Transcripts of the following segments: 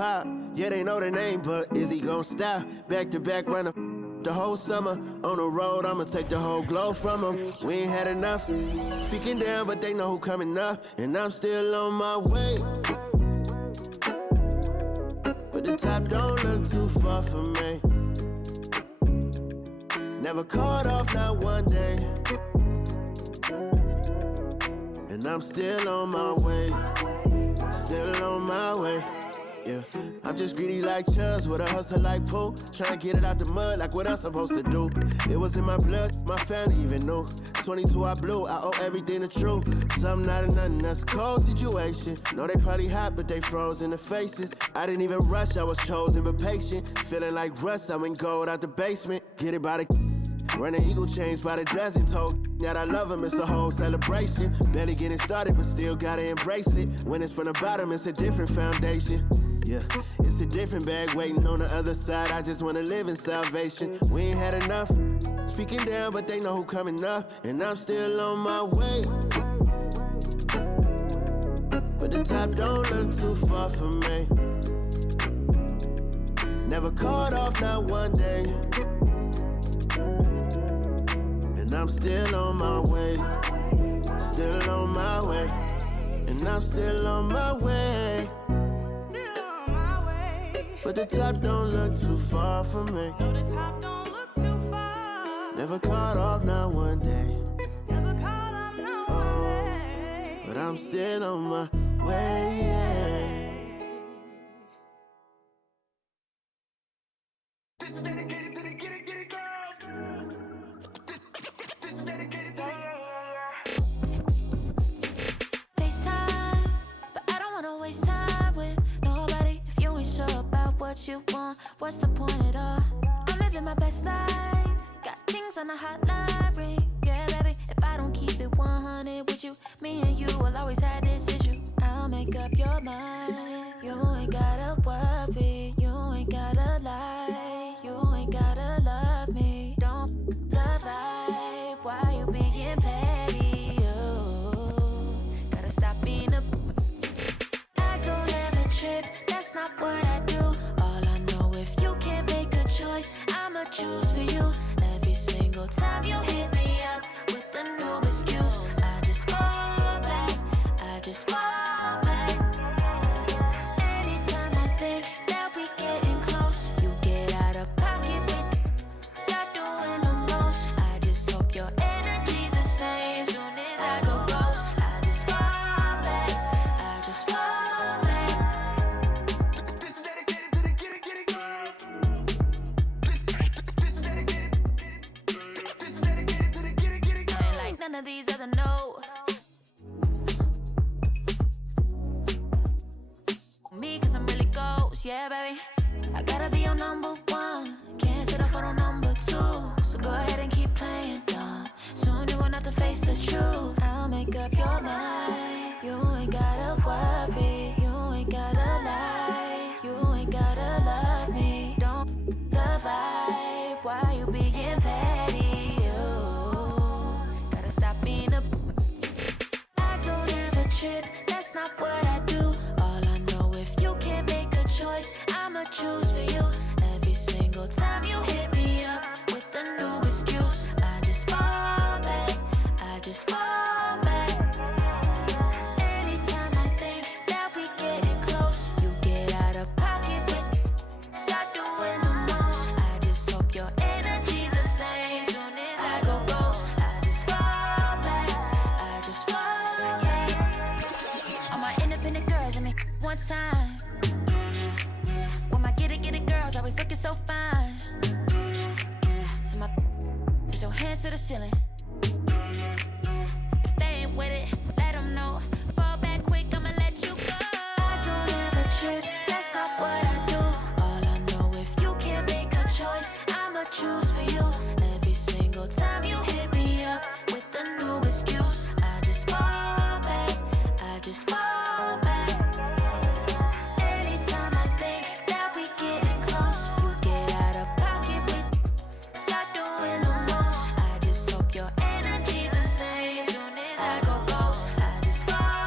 pop. Yeah, they know the name, but is he gon' stop? Back to back runner the whole summer. On the road, I'ma take the whole globe from them. We ain't had enough. Speaking down, but they know who coming up. And I'm still on my way. But the top don't look too far for me. Never caught off, not one day. And I'm still on my way. Still on my way. Yeah, I'm just greedy like Chuz with a hustle like Pooh. Tryna get it out the mud like what else I'm supposed to do. It was in my blood, my family even knew. 22 I blew, I owe everything to true. Something out of nothing, that's a cold situation. Know they probably hot, but they froze in the faces. I didn't even rush, I was chosen but patient. Feeling like Russ, I went gold out the basement. Get it by the running eagle chains by the dozen. Told that I love him, it's a whole celebration. Barely getting started, but still gotta embrace it. When it's from the bottom, it's a different foundation. Yeah, it's a different bag waiting on the other side. I just wanna live in salvation. We ain't had enough. Speaking down, but they know who coming up. And I'm still on my way. But the top don't look too far for me. Never caught off, not one day. And I'm still on my way. Still on my way. And I'm still on my way. But the top don't look too far for me. No, the top don't look too far. Never caught off, not one day. Never caught off, not one day. But I'm still on my way. This is dedicated to the get it girls. This is dedicated to the FaceTime, but I don't wanna waste time with nobody if you ain't sure about what you want. What's the point at all? I'm living my best life. Got things on the hotline ring. Yeah, baby, if I don't keep it 100 with you, me and you will always have this issue. I'll make up your mind. You ain't gotta worry. You ain't gotta lie. You ain't gotta love me. Don't the vibe. Why you being petty? Oh, gotta stop being a. I don't ever trip. That's not what I do. All I know, if you can't make a choice, I'ma choose for you. Every single time you hit me up with a new excuse, I just fall back. I just fall back. Anytime I think that we getting close, you get out of pocket with. Start doing the most. I just hope your energy's the same. Soon as I go ghost, I just fall back. I just fall back. This is dedicated to the get it girls. This is dedicated to the get it girls. I ain't like none of these other no. Me, cause I'm really ghost, yeah, baby. I gotta be your number one. Can't settle for no number two. So go ahead and keep playing dumb. Soon you're gonna have to face the truth. I'll make up your mind. You ain't gotta worry. You ain't gotta lie. You ain't gotta love me. Don't the vibe. Why you being petty? You gotta stop being a. I don't ever trip. That's not what I do. All I know, if you can't make a choice, I'ma choose for you. Every single time you hit me up with a new excuse, I just fall back. I just fall back. Anytime I think that we getting close, you get out of pocket with. Start doing the most. I just hope your energy's the same. Soon as I go ghost, I just fall back. I just fall back. All my independent girls, I mean, one time. When my get it girls always looking so fine. So my put your hands to the ceiling. If they ain't with it, let them know. Fall back quick, I'ma let you go. I don't ever trip, that's not what I do. All I know, if you can't make a choice, I'ma choose for you. Every single time you hit me up with a new excuse, I just fall back. I just fall back. Anytime I think that we getting close, you get out of pocket with. Start doing the most. I just hope your energy's the same. Soon as I go ghost, I just fall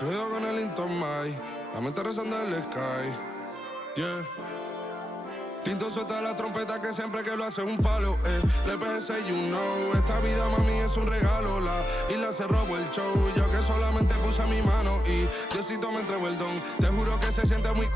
Cuido con el Intomai, la mente rezando en el sky. Yeah. Tinto suelta la trompeta que siempre que lo hace es un palo. Le PGC, you know. Esta vida, mami, es un regalo. La isla se robó el show. Yo que solamente puse mi mano y Diosito me entregó el don. Te juro que se siente muy...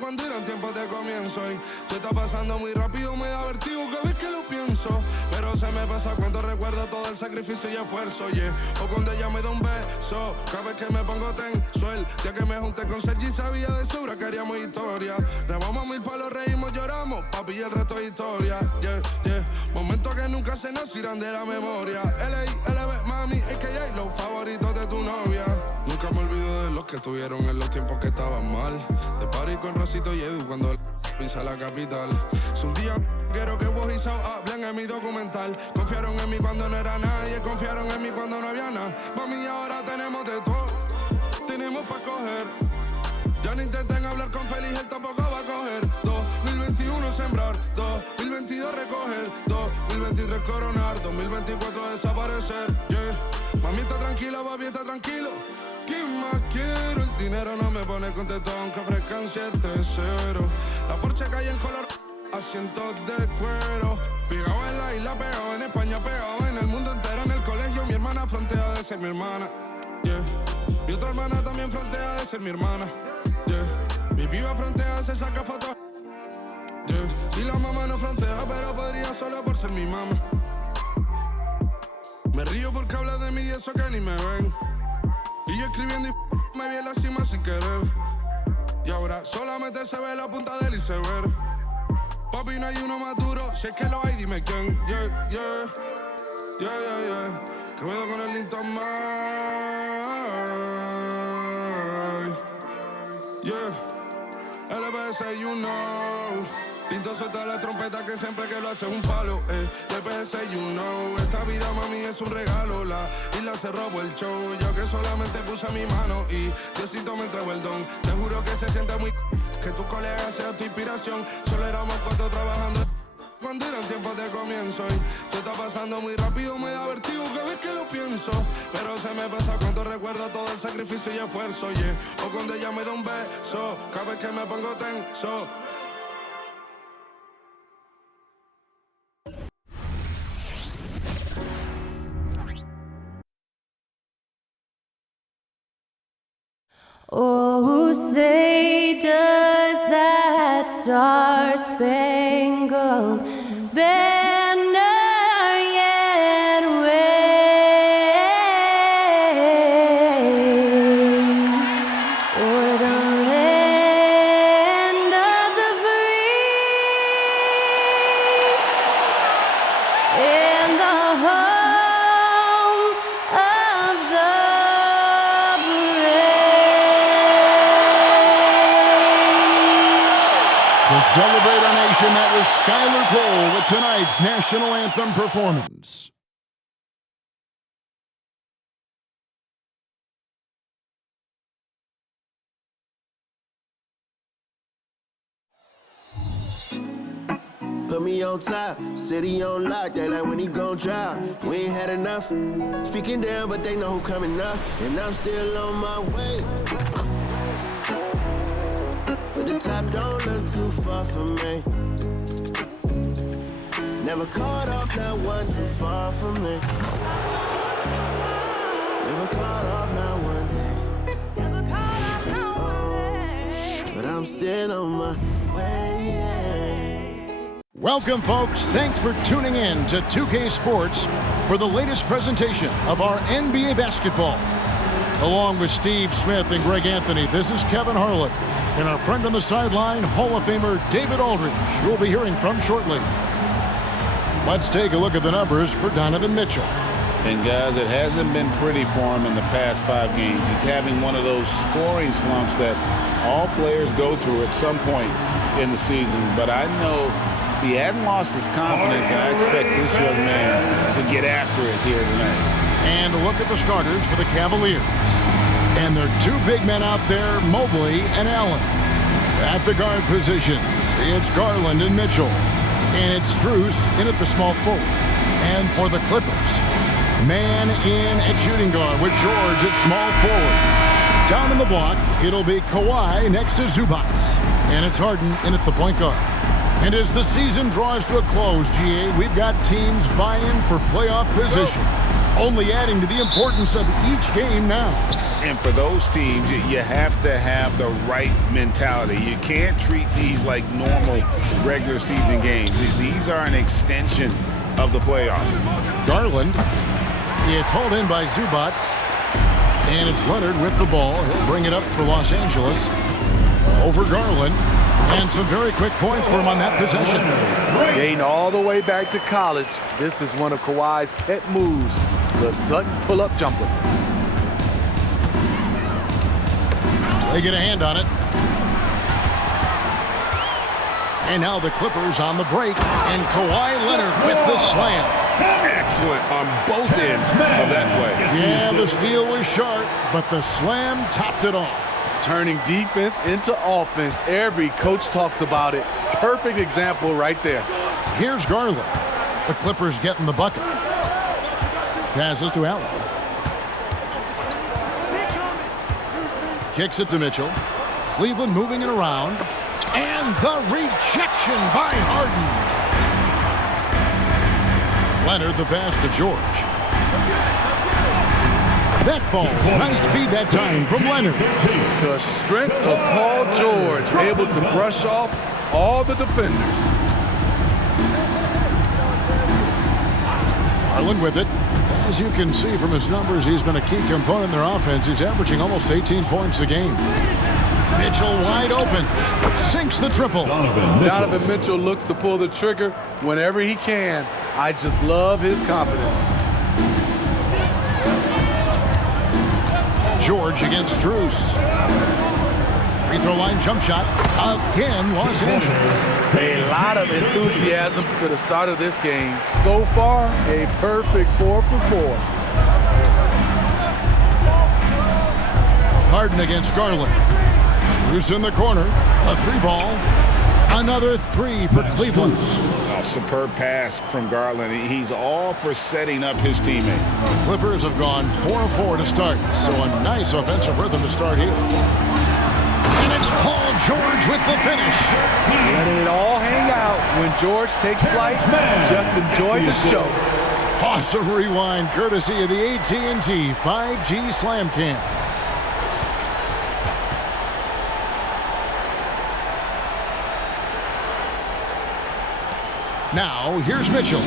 Cuando eran tiempos de comienzo y se está pasando muy rápido, me da vertigo cada vez que lo pienso. Pero se me pasa cuando recuerdo todo el sacrificio y esfuerzo, yeah. O cuando ella me da un beso, cada vez que me pongo tenso. El día que me junté con Sergi sabía de sobra que haríamos historia. Grabamos 1000 palos, reímos, lloramos, papi, y el resto es historia, yeah, yeah. Momentos que nunca se nos irán de la memoria. LB, mami, AKA, los favoritos de tu novia. Nunca me olvido de los que estuvieron en los tiempos que estaban mal. De party con Rosito y Edu cuando pisa la capital. Es un día quiero que vos y Sao hablen en mi documental. Confiaron en mí cuando no era nadie, confiaron en mí cuando no había nada. Mami, ahora tenemos de todo, tenemos pa' coger. Ya no intenten hablar con Feliz, él tampoco va a coger. 2021 sembrar, 2022 recoger, 2023 coronar, 2024 desaparecer, yeah. Mami está tranquila, papi está tranquilo. ¿Qué más quiero? El dinero no me pone contento aunque ofrezcan 7-0. La Porsche cae en color, asientos de cuero. Pegado en la isla, pegado en España, pegado en el mundo entero. En el colegio mi hermana frontea de ser mi hermana, yeah. Mi otra hermana también frontea de ser mi hermana, yeah. Mi piba frontea, se saca fotos, yeah. Y la mamá no frontea, pero podría solo por ser mi mamá. Me río porque habla de mí y eso que ni me ven. Y yo escribiendo y me vi en la cima sin querer. Y ahora solamente se ve la punta del iceberg. Papi, no hay uno más duro, si es que lo hay, dime quién. Yeah, yeah, yeah, yeah, yeah. Que veo con el Intomai. Yeah, LBS, you know. Pinto suelta la trompeta que siempre que lo hace es un palo, LBS, you know. Esta vida, mami, es un regalo. La isla se robó el show. Yo que solamente puse mi mano y Diosito me entregó el don. Te juro que se siente muy... que tu colega sea tu inspiración. Solo éramos 4 trabajando cuando eran tiempos de comienzo y te está pasando muy rápido, me da vertigo cada vez que lo pienso. Pero se me pasa cuando recuerdo todo el sacrificio y esfuerzo, yeah. O cuando ella me da un beso, cada vez que me pongo tenso. Oh, say does that star-spangled banner yet wave o'er the land of the free and the home of the To celebrate our nation, that was Skylar Cole with tonight's national anthem performance. Put me on top, city on lock, they like when he gon' drop. We ain't had enough, speaking down, but they know who coming up. And I'm still on my way. But the top don't look too far from me. Never caught off, not one too far from me. Never caught off, not one day. But I'm still on my way, yeah. Welcome, folks. Thanks for tuning in to 2K Sports for the latest presentation of our NBA basketball. Along with Steve Smith and Greg Anthony, this is Kevin Harlan. And our friend on the sideline, Hall of Famer David Aldridge, you'll be hearing from shortly. Let's take a look at the numbers for Donovan Mitchell. And guys, it hasn't been pretty for him in the past 5 games. He's having one of those scoring slumps that all players go through at some point in the season. But I know he hadn't lost his confidence, and I expect this young man to get after it here tonight. And look at the starters for the Cavaliers. And their 2 big men out there, Mobley and Allen. At the guard positions, it's Garland and Mitchell. And it's Strus in at the small forward. And for the Clippers, man in at shooting guard with George at small forward. Down in the block, it'll be Kawhi next to Zubac. And it's Harden in at the point guard. And as the season draws to a close, GA, we've got teams vying for playoff position, only adding to the importance of each game now. And for those teams, you have to have the right mentality. You can't treat these like normal regular season games. These are an extension of the playoffs. Garland, it's hauled in by Zubac, and it's Leonard with the ball. He'll bring it up for Los Angeles. Over Garland, and some very quick points for him on that possession. Gained all the way back to college. This is one of Kawhi's pet moves, the Sutton pull-up jumper. They get a hand on it. And now the Clippers on the break, and Kawhi Leonard with the slam. Excellent on both ends of that play. Yeah, the steal was sharp, but the slam topped it off. Turning defense into offense. Every coach talks about it. Perfect example right there. Here's Garland. The Clippers getting the bucket. Passes to Allen. Kicks it to Mitchell. Cleveland moving it around. And the rejection by Harden. Leonard the pass to George. That falls. Nice feed that time from Leonard. The strength of Paul George, able to brush off all the defenders. Garland with it. As you can see from his numbers, he's been a key component in their offense. He's averaging almost 18 points a game. Mitchell wide open. Sinks the triple. Donovan Mitchell looks to pull the trigger whenever he can. I just love his confidence. George against Strus. Free throw line jump shot. Again, Los Angeles. A lot of enthusiasm to the start of this game. So far, a perfect 4 for 4. Harden against Garland. Strus in the corner. A three ball. Another three for Cleveland. A superb pass from Garland. He's all for setting up his teammate. The Clippers have gone 4 of 4 to start, so a nice offensive rhythm to start here. And it's Paul George with the finish. Letting it all hang out when George takes flight. Just enjoy the show. Awesome rewind courtesy of the AT&T 5G Slam Cam. Now, here's Mitchell.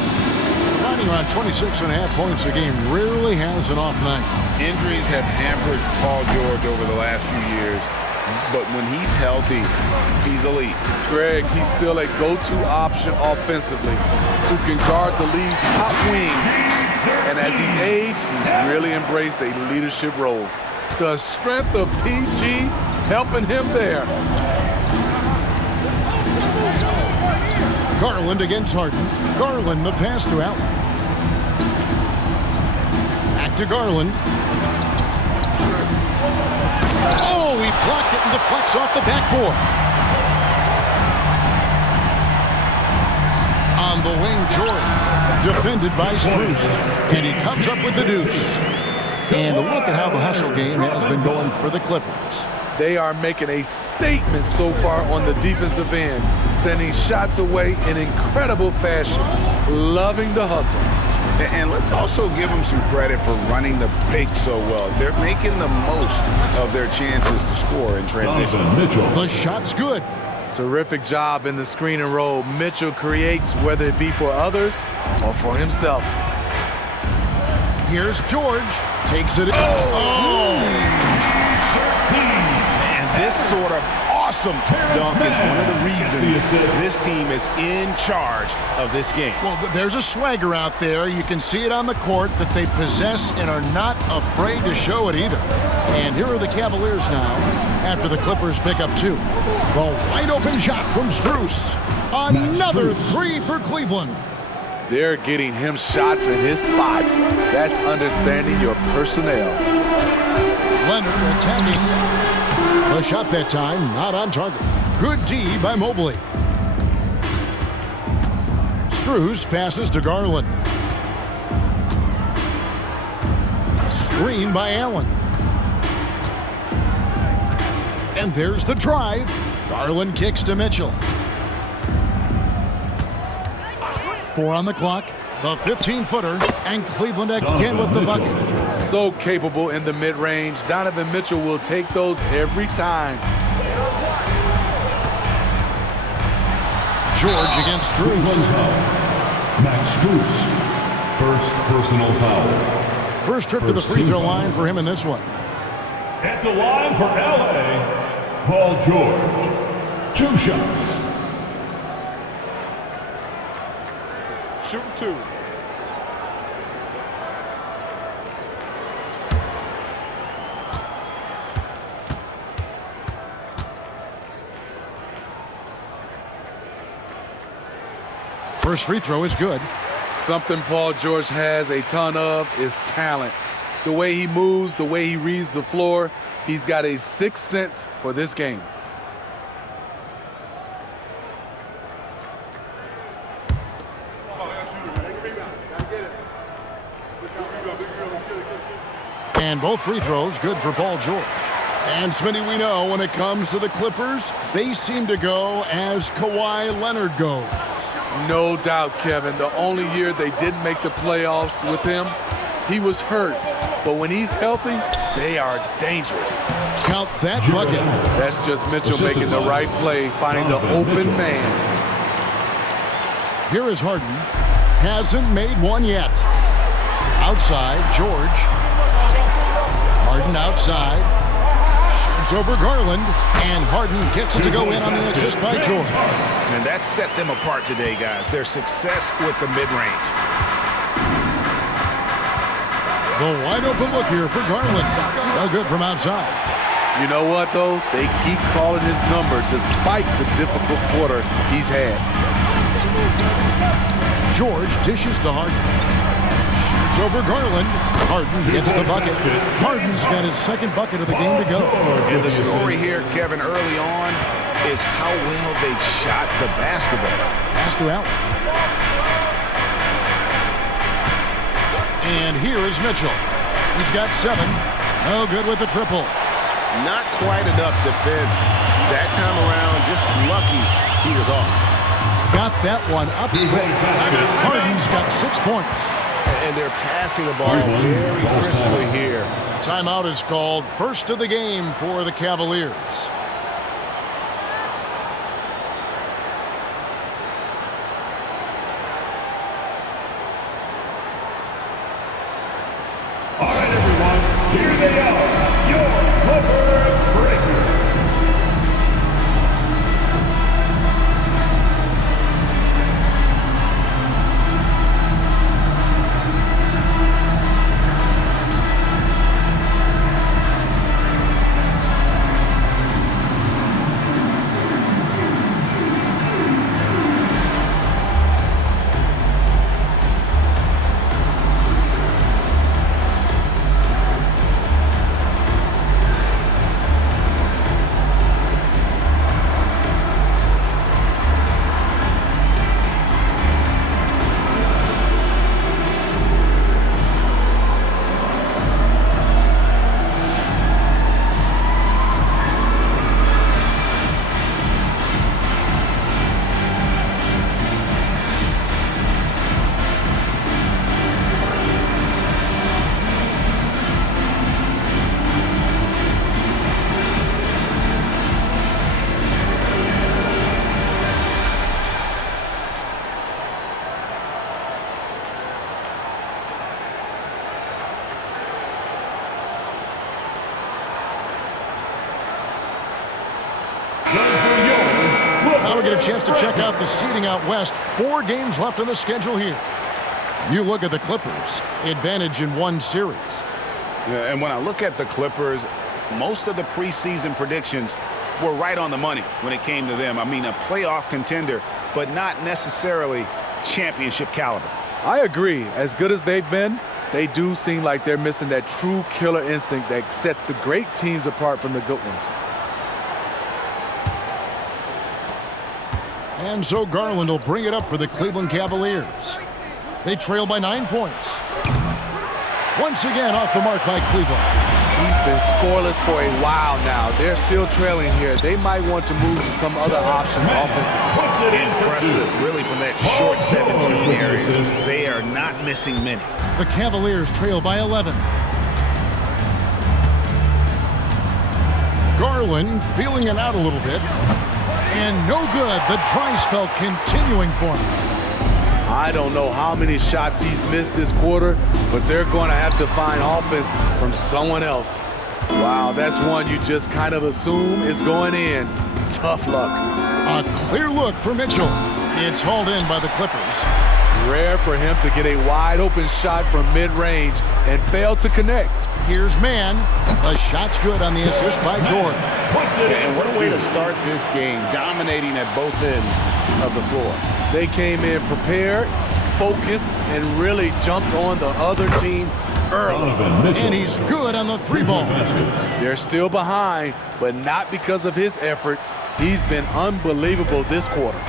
Running around 26.5 points a game, rarely has an off night. Injuries have hampered Paul George over the last few years, but when he's healthy, he's elite. Greg, he's still a go-to option offensively, who can guard the league's top wings. And as he's aged, he's really embraced a leadership role. The strength of PG helping him there. Garland against Harden. Garland the pass to Allen. Back to Garland. Oh, he blocked it and deflects off the backboard. On the wing, George. Defended by Strus. And he comes up with the deuce. And look at how the hustle game has been going for the Clippers. They are making a statement so far on the defensive end, sending shots away in incredible fashion. Loving the hustle. And let's also give them some credit for running the break so well. They're making the most of their chances to score in transition. The shot's good. Terrific job in the screen and roll. Mitchell creates, whether it be for others or for himself. Here's George. Takes it. Oh! This sort of awesome dunk is one of the reasons this team is in charge of this game. Well, there's a swagger out there. You can see it on the court that they possess and are not afraid to show it either. And here are the Cavaliers now after the Clippers pick up 2. The wide open shot from Strus. Another 3 for Cleveland. They're getting him shots in his spots. That's understanding your personnel. Leonard attacking. The shot that time, not on target. Good D by Mobley. Strus passes to Garland. Screen by Allen. And there's the drive. Garland kicks to Mitchell. 4 on the clock. The 15-footer. And Cleveland again with the bucket. So capable in the mid-range. Donovan Mitchell will take those every time. George against Strus. Max Strus, first personal foul. First trip to the free throw line for him in this one. At the line for LA, Paul George. 2 shots. Shooting 2. First free throw is good. Something Paul George has a ton of is talent. The way he moves, the way he reads the floor, he's got a sixth sense for this game. And both free throws good for Paul George. And Smitty, we know when it comes to the Clippers, they seem to go as Kawhi Leonard goes. No doubt, Kevin. The only year they didn't make the playoffs with him, he was hurt. But when he's healthy, they are dangerous. Count that bucket. That's just Mitchell making the right play, finding the open man. Here is Harden. Hasn't made one yet. Outside, George. Harden outside. Shoots over Garland. And Harden gets it to go in on the assist by George. And that set them apart today, guys. Their success with the mid-range. The wide open look here for Garland. No good from outside. You know what, though? They keep calling his number despite the difficult quarter he's had. George dishes to Harden. Shoots over Garland. Harden gets the bucket. Harden's got his second bucket of the game to go. And the story here, Kevin, early on is how well they shot the basketball. Pass to Allen. And here is Mitchell. He's got 7. No good with the triple. Not quite enough defense that time around. Just lucky he was off. Got that one up quick. Harden's got 6 points. And they're passing the ball very crisply here. Timeout is called. First of the game for the Cavaliers. All right, everyone, here they are, your Clippers breakers. Now we get a chance to check out the seeding out west. 4 games left on the schedule here. You look at the Clippers, advantage in 1 series. Yeah, and when I look at the Clippers, most of the preseason predictions were right on the money when it came to them. I mean, a playoff contender, but not necessarily championship caliber. I agree. As good as they've been, they do seem like they're missing that true killer instinct that sets the great teams apart from the good ones. And so Garland will bring it up for the Cleveland Cavaliers. They trail by 9 points. Once again off the mark by Cleveland. He's been scoreless for a while now. They're still trailing here. They might want to move to some other options offensively. Impressive, really, from that short 17 area. They are not missing many. The Cavaliers trail by 11. Garland feeling it out a little bit. And no good. The dry spell continuing for him. I don't know how many shots he's missed this quarter, but they're going to have to find offense from someone else. Wow, that's one you just kind of assume is going in. Tough luck. A clear look for Mitchell. It's hauled in by the Clippers. Rare for him to get a wide open shot from mid-range and fail to connect. Here's Mann. The shot's good on the assist by George. And what a way to start this game, dominating at both ends of the floor. They came in prepared, focused, and really jumped on the other team early. And he's good on the 3-ball. They're still behind, but not because of his efforts. He's been unbelievable this quarter.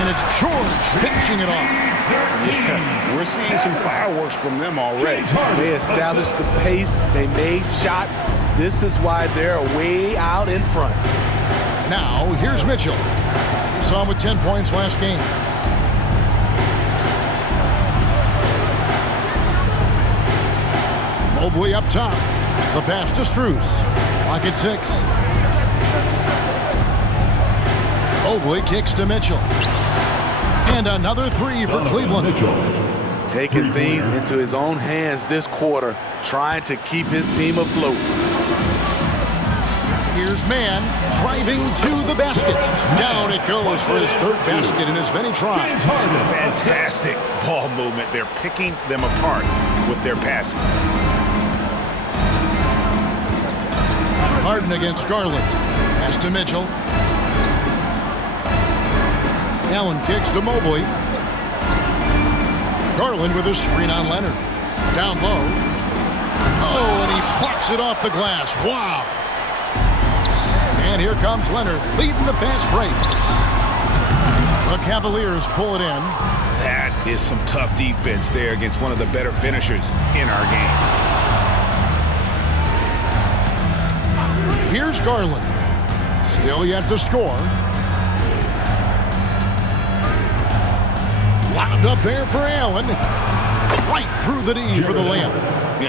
And it's George finishing it off. Yeah, we're seeing some fireworks from them already. They established the pace. They made shots. This is why they're way out in front. Now, here's Mitchell. We saw him with 10 points last game. Mobley up top. The pass to Strus. Clock at 6. Mobley kicks to Mitchell. And another 3 for Cleveland. Taking things into his own hands this quarter, trying to keep his team afloat. Here's Mann driving to the basket. Down it goes for his 3rd basket in as many tries. Fantastic ball movement. They're picking them apart with their passing. Harden against Garland. Pass to Mitchell. Allen kicks to Mobley. Garland with a screen on Leonard. Down low. Oh, and he plucks it off the glass. Wow. And here comes Leonard leading the fast break. The Cavaliers pull it in. That is some tough defense there against one of the better finishers in our game. Here's Garland. Still yet to score. Lobbed up there for Allen. Right through the D for the layup.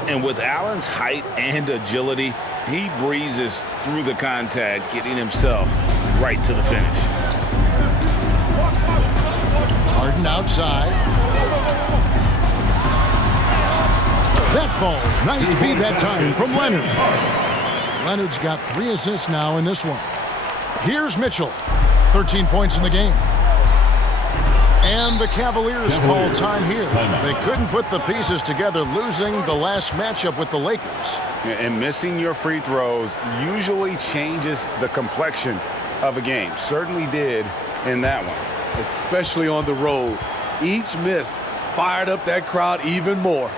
And with Allen's height and agility, he breezes through the contact, getting himself right to the finish. Harden outside. That ball, nice feed that time from Leonard. Leonard's got 3 assists now in this one. Here's Mitchell, 13 points in the game. And the Cavaliers call time here. They couldn't put the pieces together, losing the last matchup with the Lakers. And missing your free throws usually changes the complexion of a game. Certainly did in that one. Especially on the road. Each miss fired up that crowd even more.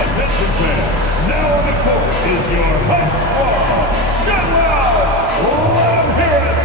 Attention fans, now on the court is your hot squad. Get loud! Let 'em hear it!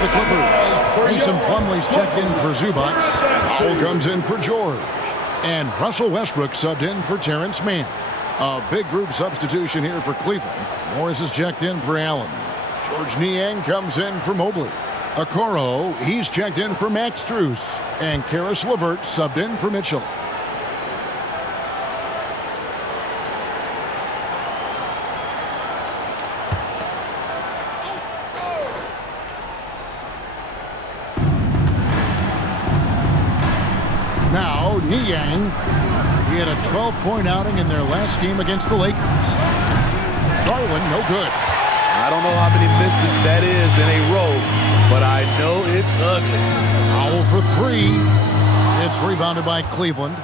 the Clippers. Mason Plumlee's checked in for Zubac. Powell comes in for George. And Russell Westbrook subbed in for Terrence Mann. A big group substitution here for Cleveland. Morris is checked in for Allen. George Niang comes in for Mobley. Okoro, he's checked in for Max Strus. And Karis LeVert subbed in for Mitchell. Now, Niang. He had a 12-point outing in their last game against the Lakers. Garland, no good. I don't know how many misses that is in a row, but I know it's ugly. Powell for 3. It's rebounded by Cleveland.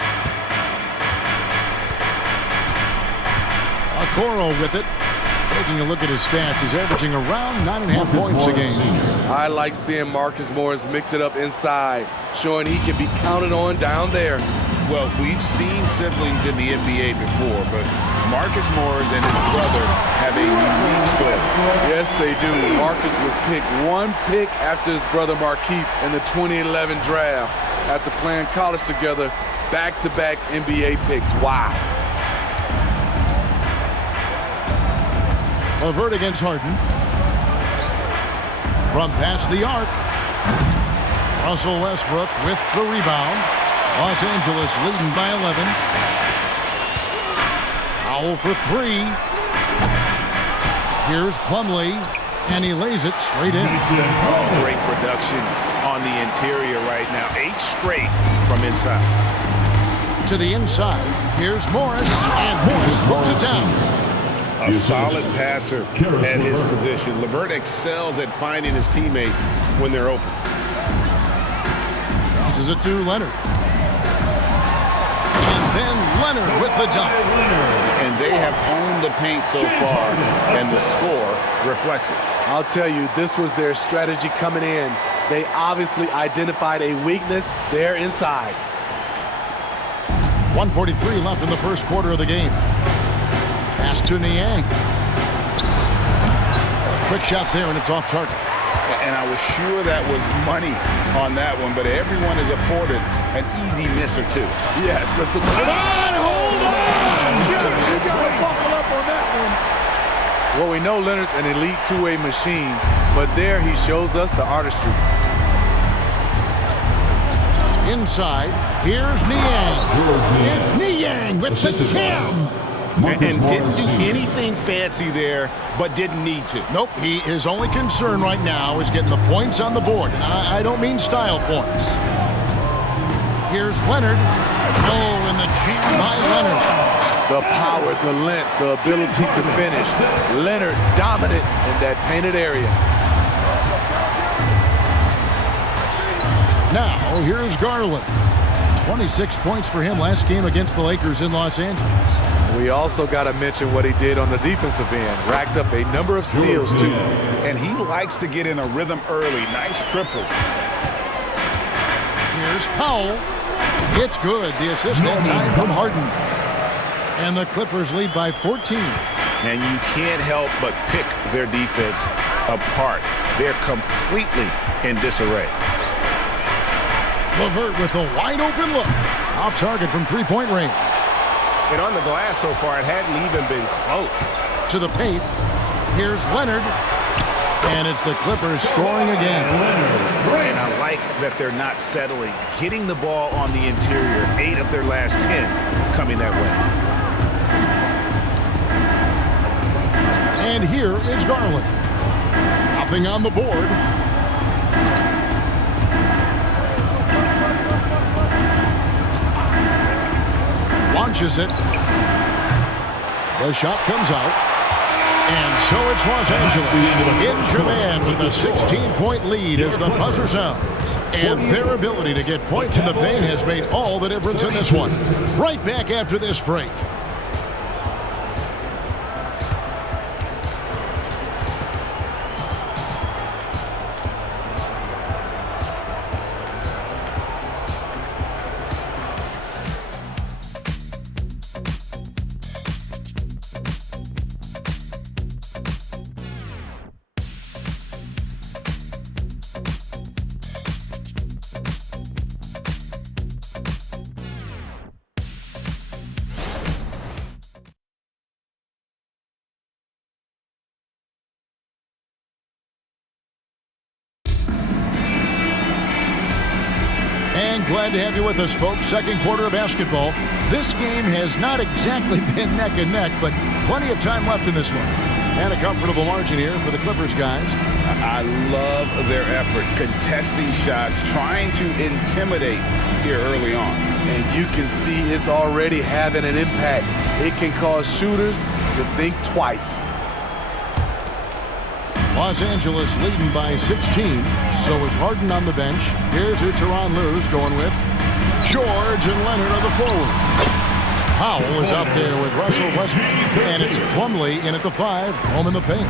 Okoro with it. Taking a look at his stats, he's averaging around 9.5 points a game. I like seeing Marcus Morris mix it up inside, showing he can be counted on down there. Well, we've seen siblings in the NBA before, but Marcus Morris and his brother have a unique story. Yes, they do. Marcus was picked one pick after his brother Markieff in the 2011 draft. After playing college together, back-to-back NBA picks. Wow. LeVert against Harden. From past the arc. Russell Westbrook with the rebound. Los Angeles leading by 11. Powell for 3. Here's Plumlee, and he lays it straight in. Great production on the interior right now. 8 straight from inside. To the inside. Here's Morris, and Morris throws it down. A solid passer at his position. LeVert excels at finding his teammates when they're open. Passes it to Leonard. And then Leonard with the dunk. And they have owned the paint so far, and the score reflects it. I'll tell you, this was their strategy coming in. They obviously identified a weakness there inside. 1:43 left in the first quarter of the game. Pass to Niang. Quick shot there, and it's off target. And I was sure that was money on that one, but everyone is afforded an easy miss or two. Yes, let's look. Hold on! You gotta buckle up on that one. Well, we know Leonard's an elite two-way machine, but there he shows us the artistry. Inside, here's Niang. It's Niang with the jam. And didn't do anything fancy there, but didn't need to. Nope, his only concern right now is getting the points on the board. And I don't mean style points. Here's Leonard. Oh, and the jam by Leonard. The power, the length, the ability to finish. Leonard dominant in that painted area. Now, here's Garland. 26 points for him last game against the Lakers in Los Angeles. We also got to mention what he did on the defensive end. Racked up a number of steals, too. And he likes to get in a rhythm early. Nice triple. Here's Powell. It's good. The assist that time from Harden. And the Clippers lead by 14. And you can't help but pick their defense apart. They're completely in disarray. LeVert with a wide open look. Off target from three-point range. And on the glass so far, it hadn't even been close. To the paint. Here's Leonard. And it's the Clippers scoring again. And I like that they're not settling. Getting the ball on the interior, 8 of their last 10 coming that way. And here is Garland. Nothing on the board. Launches it. The shot comes out. And so it's Los Angeles in command with a 16-point lead as the buzzer sounds. And their ability to get points in the paint has made all the difference in this one. Right back after this break. And glad to have you with us, folks. Second quarter of basketball. This game has not exactly been neck and neck, but plenty of time left in this one. And a comfortable margin here for the Clippers guys. I love their effort, contesting shots, trying to intimidate here early on. And you can see it's already having an impact. It can cause shooters to think twice. Los Angeles leading by 16. So with Harden on the bench, here's who Tyronn Lue's going with. George and Leonard are the forward. Powell is out there with Russell Westbrook. And it's Plumlee in at the 5, home in the paint.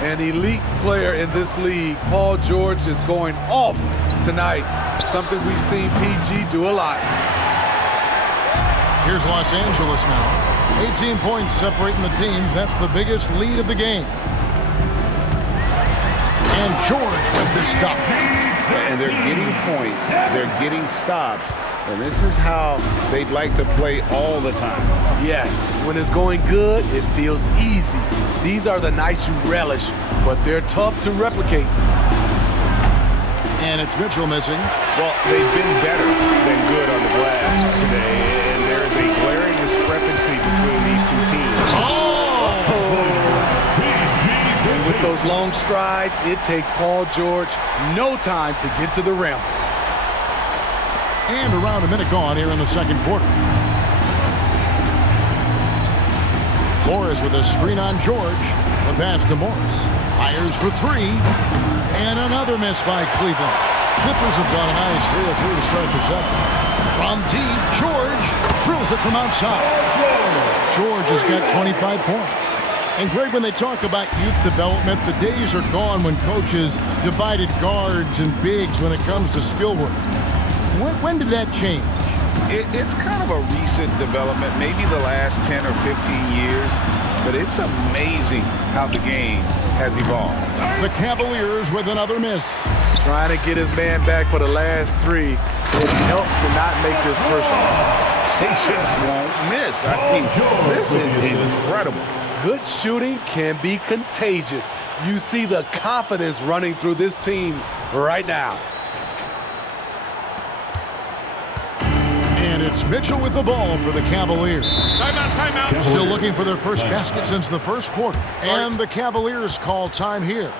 An elite player in this league, Paul George, is going off tonight. Something we've seen PG do a lot. Here's Los Angeles now. 18 points separating the teams. That's the biggest lead of the game. And George with this stuff. And they're getting points. They're getting stops. And this is how they'd like to play all the time. Yes, when it's going good, it feels easy. These are the nights you relish, but they're tough to replicate. And it's Mitchell missing. Well, they've been better than good on the glass today, and there is a glaring discrepancy between these two teams. And with those long strides, it takes Paul George no time to get to the rim. And around a minute gone here in the second quarter. Morris with a screen on George. The pass to Morris. Fires for 3. And another miss by Cleveland. Clippers have gone a nice 3 of 3 to start the second. From deep, George drills it from outside. George has got 25 points. And Greg, when they talk about youth development, the days are gone when coaches divided guards and bigs when it comes to skill work. When did that change? It's kind of a recent development, maybe the last 10 or 15 years, but it's amazing how the game has evolved. The Cavaliers with another miss. Trying to get his man back for the last 3. It helps to not make this personal. They just won't miss. I mean, this is incredible. Good shooting can be contagious. You see the confidence running through this team right now. And it's Mitchell with the ball for the Cavaliers. Timeout. Still looking for their first basket since the first quarter. And the Cavaliers call time here.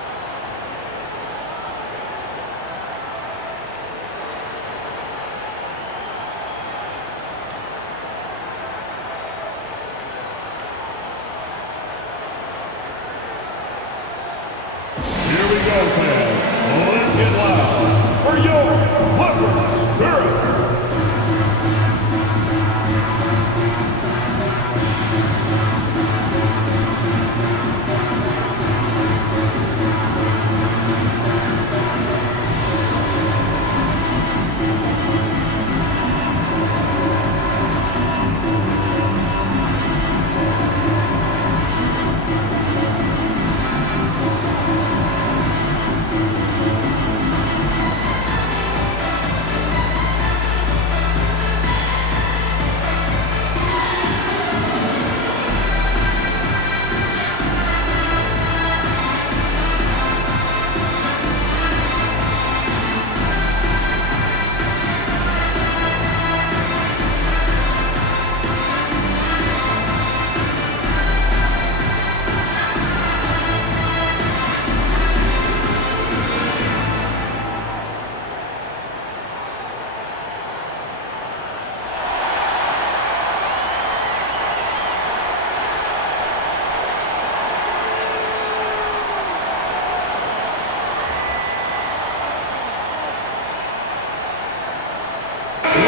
Here we go, fans. Let's get loud for your Clippers Spirit.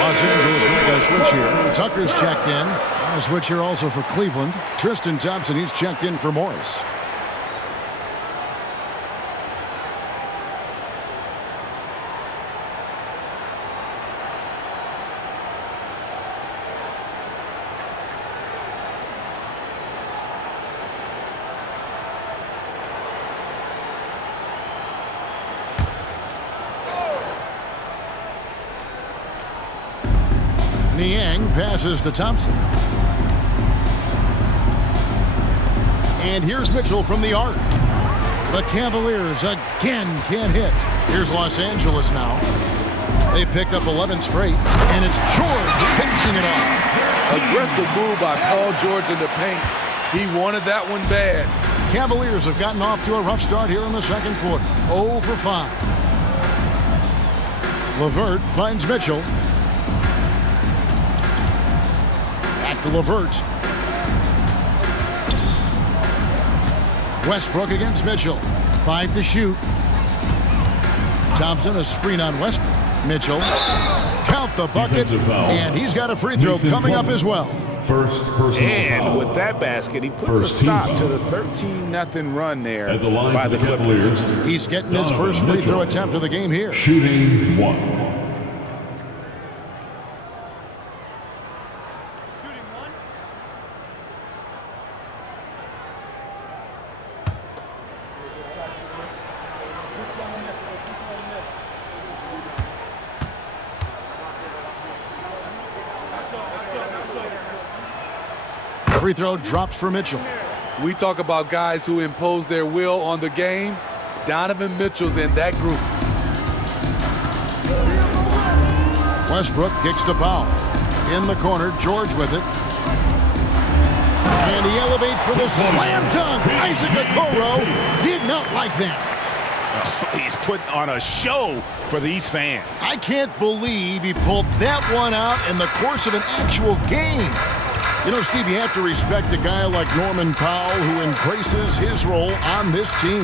Los Angeles making a switch here. Tucker's checked in. A switch here also for Cleveland. Tristan Thompson, he's checked in for Morris. Niang passes to Thompson. And here's Mitchell from the arc. The Cavaliers again can't hit. Here's Los Angeles now. They picked up 11 straight, and it's George finishing it off. Aggressive move by Paul George in the paint. He wanted that one bad. Cavaliers have gotten off to a rough start here in the second quarter. 0 for 5. LeVert finds Mitchell. Back to LeVert. Westbrook against Mitchell. 5 to shoot. Thompson, a screen on Westbrook. Mitchell, count the bucket, and he's got a free throw coming up as well. First personal And foul. with that basket, he puts a stop to the 13-0 run there At the line by for the the Clippers. Cavaliers. He's getting his first free throw attempt of the game here. Shooting 1. Free throw drops for Mitchell. We talk about guys who impose their will on the game. Donovan Mitchell's in that group. Westbrook kicks to Powell. In the corner, George with it. And he elevates for the slam dunk. Isaac Okoro did not like that. He's putting on a show for these fans. I can't believe he pulled that one out in the course of an actual game. You know, Steve, you have to respect a guy like Norman Powell who embraces his role on this team.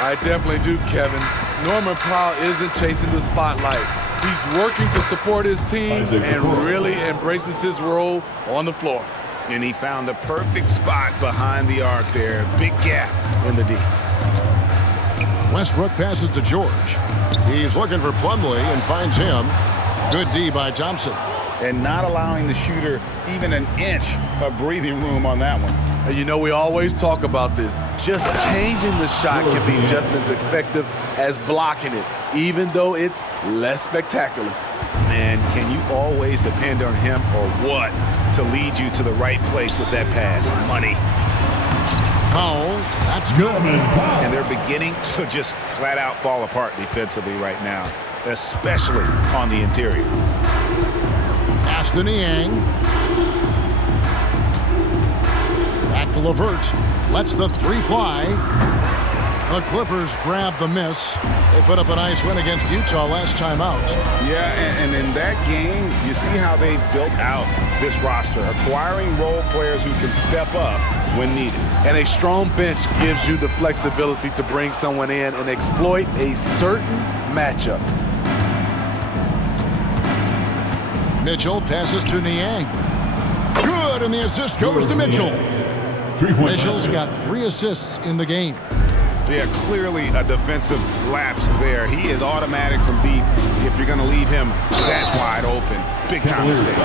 I definitely do, Kevin. Norman Powell isn't chasing the spotlight. He's working to support his team and really embraces his role on the floor. And he found the perfect spot behind the arc there. Big gap in the D. Westbrook passes to George. He's looking for Plumlee and finds him. Good D by Thompson. And not allowing the shooter even an inch of breathing room on that one. And you know, we always talk about this. Just changing the shot can be just as effective as blocking it, even though it's less spectacular. Man, can you always depend on him or what to lead you to the right place with that pass? Money. Powell, that's good. And they're beginning to just flat out fall apart defensively right now, especially on the interior. Aston Yang. Back to LeVert. Lets the three fly. The Clippers grab the miss. They put up a nice win against Utah last time out. Yeah, and in that game, you see how they built out this roster, acquiring role players who can step up when needed. And a strong bench gives you the flexibility to bring someone in and exploit a certain matchup. Mitchell passes to Niang. Good, and the assist goes to Mitchell. Mitchell's got 3 assists in the game. Yeah, clearly a defensive lapse there. He is automatic from deep if you're going to leave him that wide open. Big time mistake.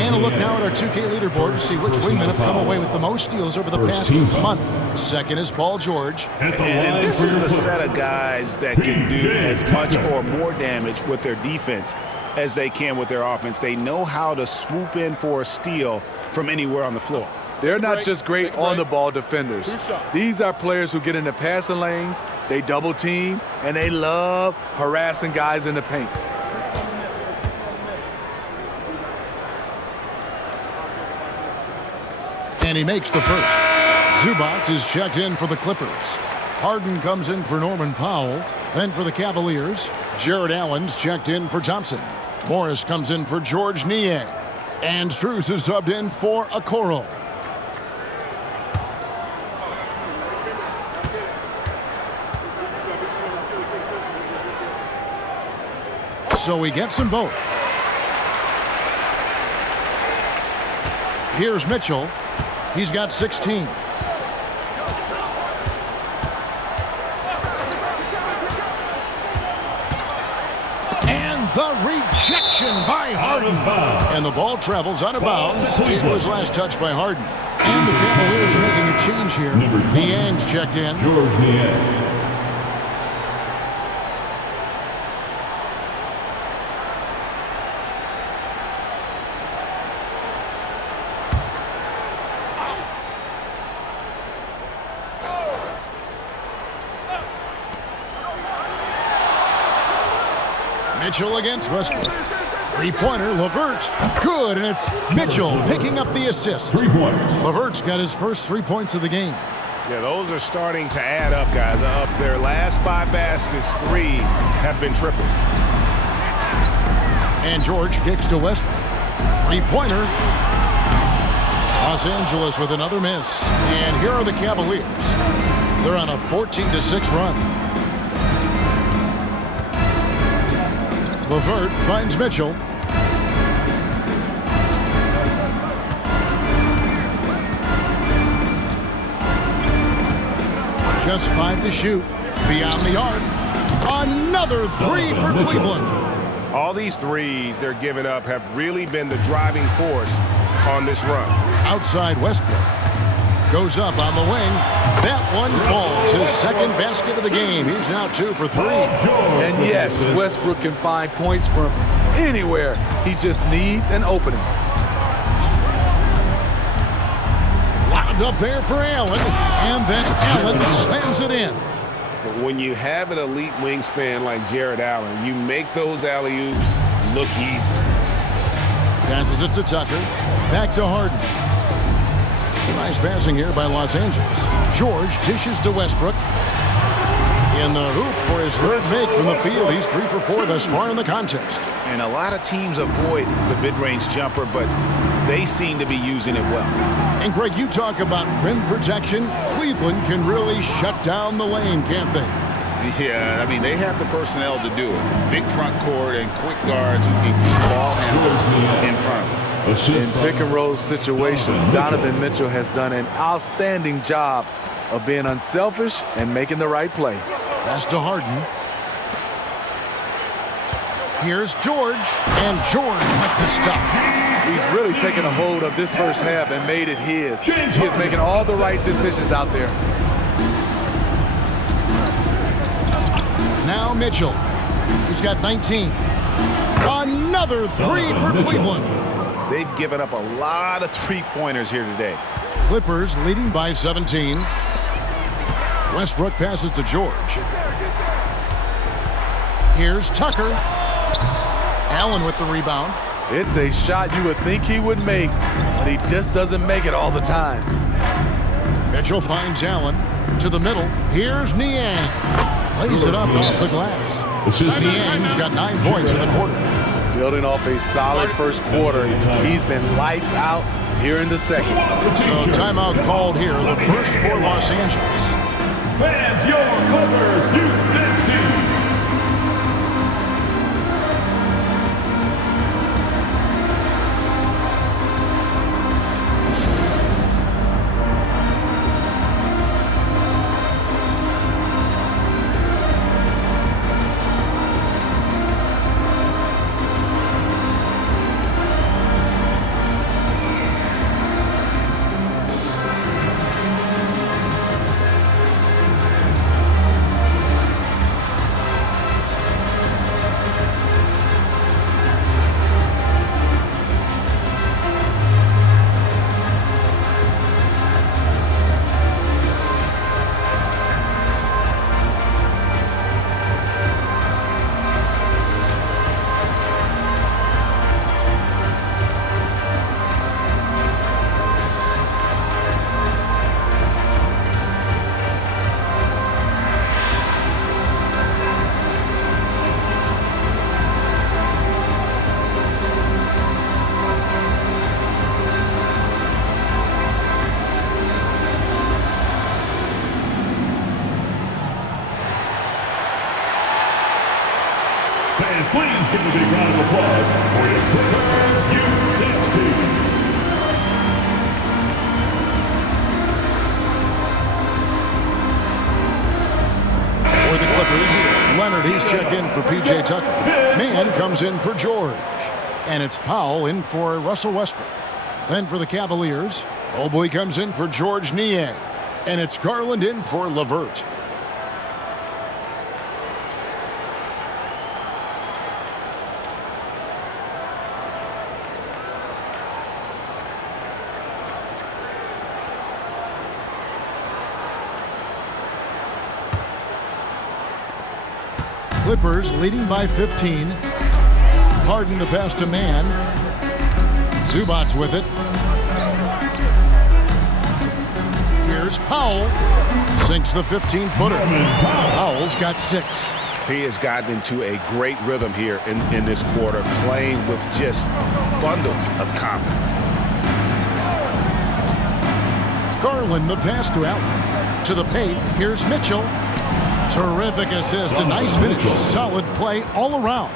And a look now at our 2K leaderboard to see which wingmen have come away with the most steals over the past month. Second is Paul George. And this is the set of guys that can do as much or more damage with their defense as they can with their offense. They know how to swoop in for a steal from anywhere on the floor. They're not just great on-the-ball defenders. These are players who get in the passing lanes, they double team, and they love harassing guys in the paint. And he makes the first. Zubac is checked in for the Clippers. Harden comes in for Norman Powell. Then for the Cavaliers, Jared Allen's checked in for Thompson. Morris comes in for George Niang. And Strus is subbed in for Okoro. So he gets them both. Here's Mitchell. He's got 16. And the rejection by Harden. And the ball travels out of bounds. It was last touched by Harden. And the Cavaliers making a change here. Niang's checked in. George Niang. Mitchell against Westbrook. Three-pointer, Levert. Good, and it's Mitchell picking up the assist. 3 points. Levert's got his first 3 points of the game. Yeah, those are starting to add up, guys. Up their last 5 baskets, 3 have been triples. And George kicks to Westbrook. Three-pointer. Los Angeles with another miss. And here are the Cavaliers. They're on a 14-6 run. Levert finds Mitchell. Just 5 to shoot. Beyond the arc. Another 3 for Cleveland. All these threes they're giving up have really been the driving force on this run. Outside Westbrook. Goes up on the wing. That one falls. His second basket of the game. He's now 2 for 3. And yes, Westbrook can find points from anywhere. He just needs an opening. Wound up there for Allen. And then Allen slams it in. But when you have an elite wingspan like Jared Allen, you make those alley-oops look easy. Passes it to Tucker. Back to Harden. Nice passing here by Los Angeles. George dishes to Westbrook. In the hoop for his third make from the field. He's 3 for 4 thus far in the contest. And a lot of teams avoid the mid-range jumper, but they seem to be using it well. And Greg, you talk about rim protection. Cleveland can really shut down the lane, can't they? Yeah, I mean, they have the personnel to do it. Big front court and quick guards who can keep ball handlers in front. In pick-and-roll situations, Donovan Mitchell has done an outstanding job of being unselfish and making the right play. Pass to Harden. Here's George. And George with the stuff. He's really taken a hold of this first half and made it his. He is making all the right decisions out there. Now Mitchell. He's got 19. Another 3 for Cleveland. They've given up a lot of three-pointers here today. Clippers leading by 17. Westbrook passes to George. Here's Tucker. Allen with the rebound. It's a shot you would think he would make, but he just doesn't make it all the time. Mitchell finds Allen to the middle. Here's Niang. Lays it up off the glass. Niang's got 9 points in the quarter. Building off a solid first quarter, he's been lights out here in the second. So timeout called here, the first for Los Angeles. Fans, your Clippers do this to you. Fans, please give a big round of applause for your Clippers University. For the Clippers, Leonard, he's checked in for P.J. Tucker. Mann comes in for George. And it's Powell in for Russell Westbrook. Then for the Cavaliers, Oboy comes in for George Niang. And it's Garland in for Levert. Clippers leading by 15. Harden the pass to Mann. Zubac's with it. Here's Powell. Sinks the 15-footer. Powell's got 6. He has gotten into a great rhythm here in this quarter, playing with just bundles of confidence. Garland the pass to Allen. To the paint. Here's Mitchell. Terrific assist. A nice finish. Solid play all around.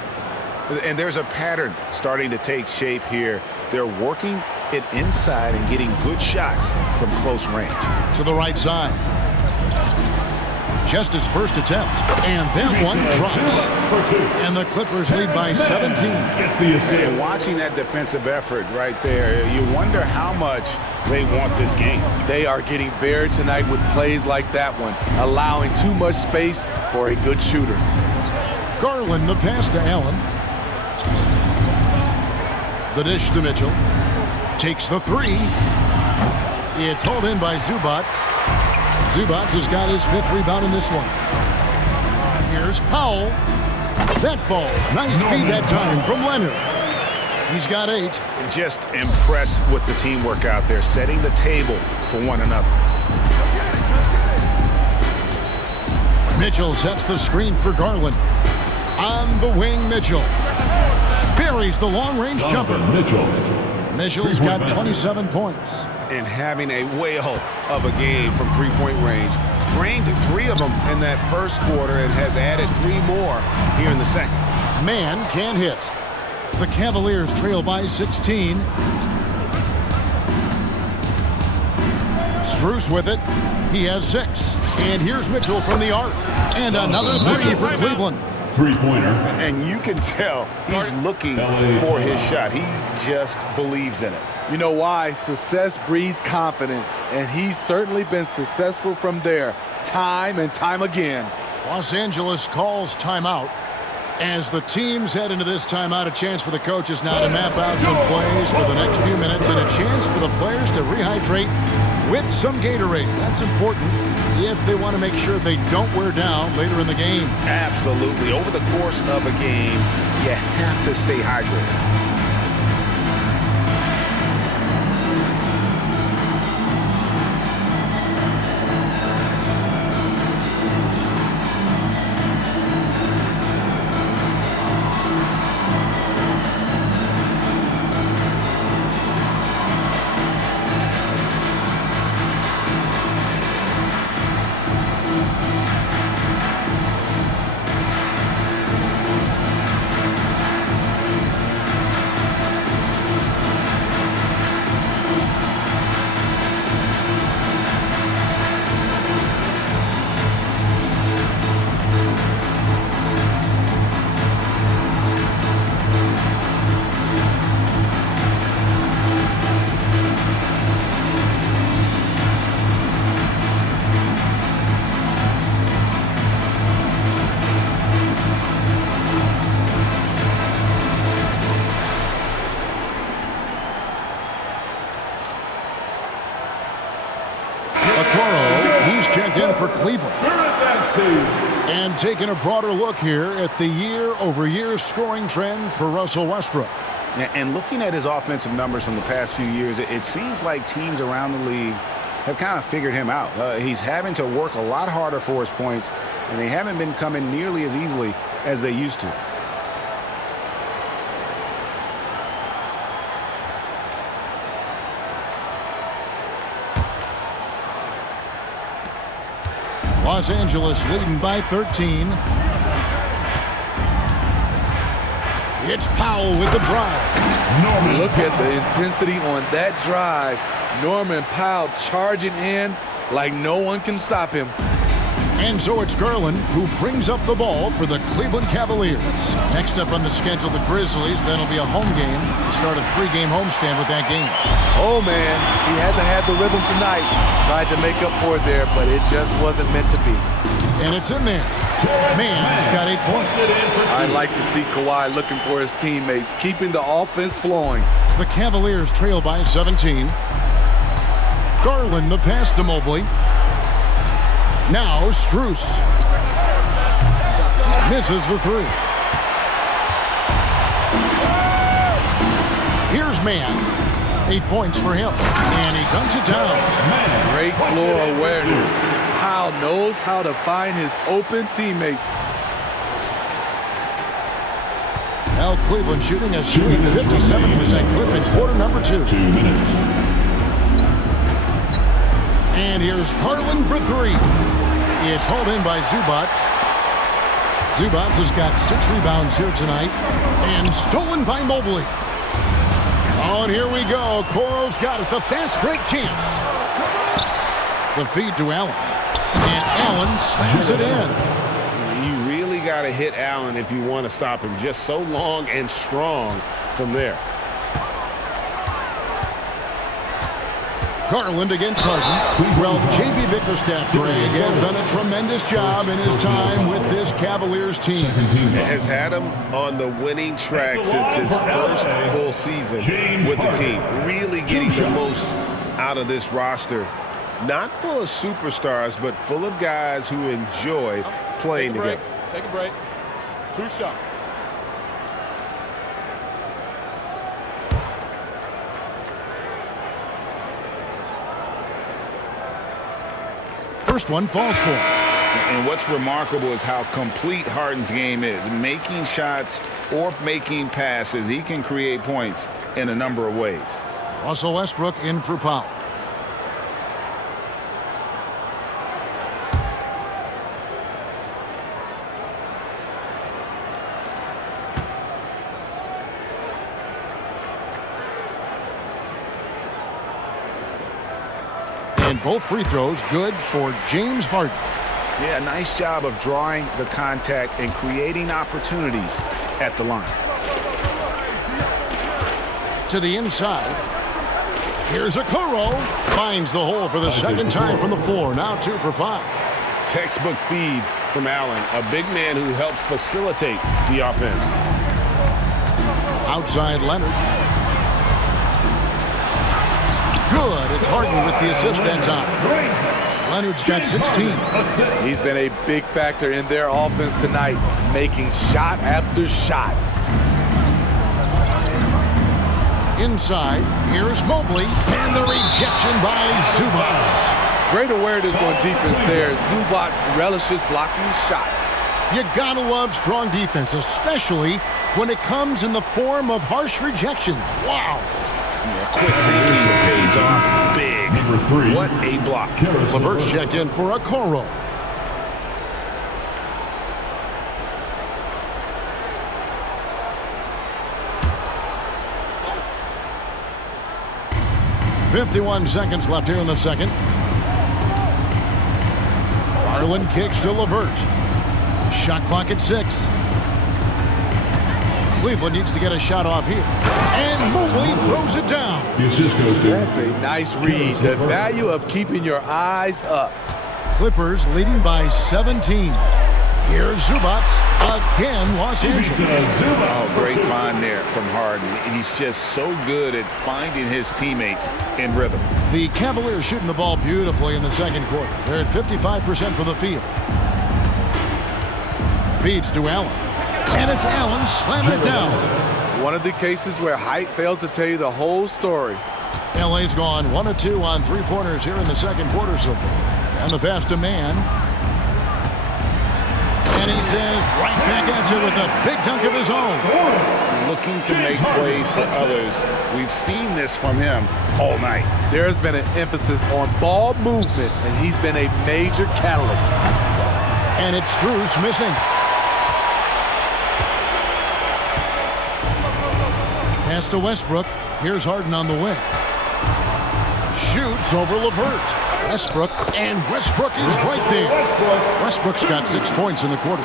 And there's a pattern starting to take shape here. They're working it inside and getting good shots from close range. To the right side. Just his first attempt. And that one drops. And the Clippers lead by 17. And watching that defensive effort right there, you wonder how much they want this game. They are getting buried tonight with plays like that one, allowing too much space for a good shooter. Garland the pass to Allen. The dish to Mitchell. Takes the 3. It's hauled in by Zubac. Zubac has got his 5th rebound in this one. Here's Powell. That ball. Nice feed that time from Leonard. He's got 8. Just impressed with the teamwork out there, setting the table for one another. Mitchell sets the screen for Garland. On the wing, Mitchell. Buries the long-range jumper. Mitchell's got 27 points. And having a whale of a game from three-point range. Drained 3 of them in that first quarter and has added 3 more here in the second. Mann can't hit. The Cavaliers trail by 16. Strus with it. He has 6. And here's Mitchell from the arc. And another 3 for Cleveland. Three-pointer. And you can tell he's looking for his shot. He just believes in it. You know why? Success breeds confidence, and he's certainly been successful from there, time and time again. Los Angeles calls timeout. As the teams head into this timeout, a chance for the coaches now to map out some plays for the next few minutes and a chance for the players to rehydrate with some Gatorade. That's important if they want to make sure they don't wear down later in the game. Absolutely. Over the course of a game, you have to stay hydrated. For Cleveland. And taking a broader look here at the year-over-year scoring trend for Russell Westbrook. And looking at his offensive numbers from the past few years, it seems like teams around the league have kind of figured him out. He's having to work a lot harder for his points, and they haven't been coming nearly as easily as they used to. Los Angeles leading by 13. It's Powell with the drive. Look at the intensity on that drive. Norman Powell charging in like no one can stop him. And so it's Garland who brings up the ball for the Cleveland Cavaliers. Next up on the schedule, the Grizzlies. That'll be a home game. Start a 3-game homestand with that game. Oh, man, he hasn't had the rhythm tonight. Tried to make up for it there, but it just wasn't meant to be. And it's in there. Mann's got 8 points. I'd like to see Kawhi looking for his teammates, keeping the offense flowing. The Cavaliers trail by 17. Garland the pass to Mobley. Now Strus. Misses the 3. man. 8 points for him. And he dunks it down. Great floor awareness. Kyle knows how to find his open teammates. Now Cleveland shooting a sweet 57% clip in quarter number 2. And here's Garland for 3. It's hauled in by Zubats. Zubats has got 6 rebounds here tonight. And stolen by Mobley. Oh, and here we go. Coro's got it. The fast break chance. The feed to Allen. And Allen slams it in. You really got to hit Allen if you want to stop him. Just so long and strong from there. Garland against Harden. Well, J.B. Bickerstaff, Greg, has done a tremendous job in his time with this Cavaliers team. Has had him on the winning track since his first full season with the team. Really getting the most out of this roster. Not full of superstars, but full of guys who enjoy playing together. Take a break. 2 shots. First one falls for him. And what's remarkable is how complete Harden's game is. Making shots or making passes, he can create points in a number of ways. Russell Westbrook in for Powell. And both free throws good for James Harden. Yeah, nice job of drawing the contact and creating opportunities at the line. To the inside. Here's Okoro. Finds the hole for the second time from the floor. Now 2 for 5. Textbook feed from Allen, a big man who helps facilitate the offense. Outside Leonard. Good. It's Harden with the assist that time. Leonard's got 16. He's been a big factor in their offense tonight, making shot after shot. Inside, here's Mobley, and the rejection by Zubats. Great awareness on defense there. Zubats relishes blocking shots. You gotta love strong defense, especially when it comes in the form of harsh rejections. Wow. Yeah, quick thinking pays off big. What a block. LeVert's checked in for Okoro. .51 seconds left here in the second. Garland kicks to LeVert. Shot clock at 6. Cleveland needs to get a shot off here. And Mobley throws it down. That's a nice read. The value of keeping your eyes up. Clippers leading by 17. Here's Zubats. Again, Los Angeles. Oh, great find there from Harden. He's just so good at finding his teammates in rhythm. The Cavaliers shooting the ball beautifully in the second quarter. They're at 55% from the field. Feeds to Allen. And it's Allen slamming it down. One of the cases where height fails to tell you the whole story. LA's gone 1 of 2 on 3-pointers here in the second quarter so far. And the pass to Mann. And he says right back at you with a big dunk of his own. Looking to make plays for others. We've seen this from him all night. There's been an emphasis on ball movement, and he's been a major catalyst. And it's Strus missing. Pass to Westbrook. Here's Harden on the wing. Shoots over LeVert. Westbrook, and Westbrook is right there. Westbrook's got 6 points in the quarter.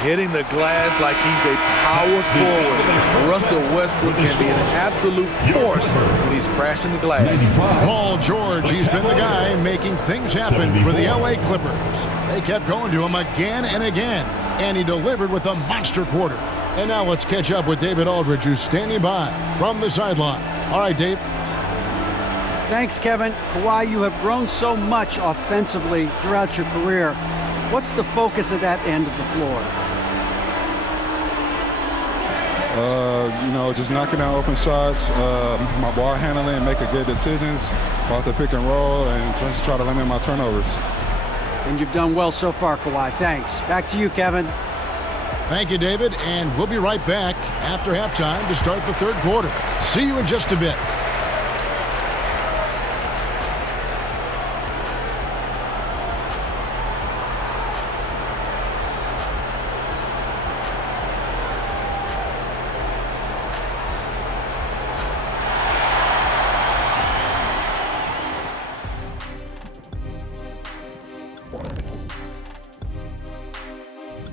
Hitting the glass like he's a power forward. Russell Westbrook can be an absolute force when he's crashing the glass. Paul George, he's been the guy making things happen for the LA Clippers. They kept going to him again and again, and he delivered with a monster quarter. And now let's catch up with David Aldridge, who's standing by from the sideline. All right, Dave. Thanks, Kevin. Kawhi, you have grown so much offensively throughout your career. What's the focus of that end of the floor? Just knocking down open shots, my ball handling, making good decisions off the pick and roll, and just try to limit my turnovers. And you've done well so far, Kawhi. Thanks. Back to you, Kevin. Thank you, David, and we'll be right back after halftime to start the third quarter. See you in just a bit.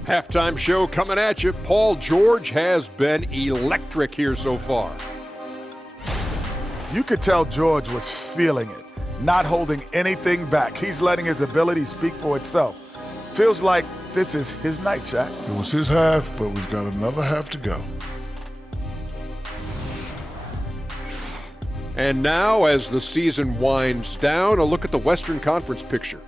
Halftime show coming at you. Paul George has been electric here so far. You could tell George was feeling it, not holding anything back. He's letting his ability speak for itself. Feels like this is his night, Shaq. It was his half, but we've got another half to go. And now, as the season winds down, a look at the Western Conference picture.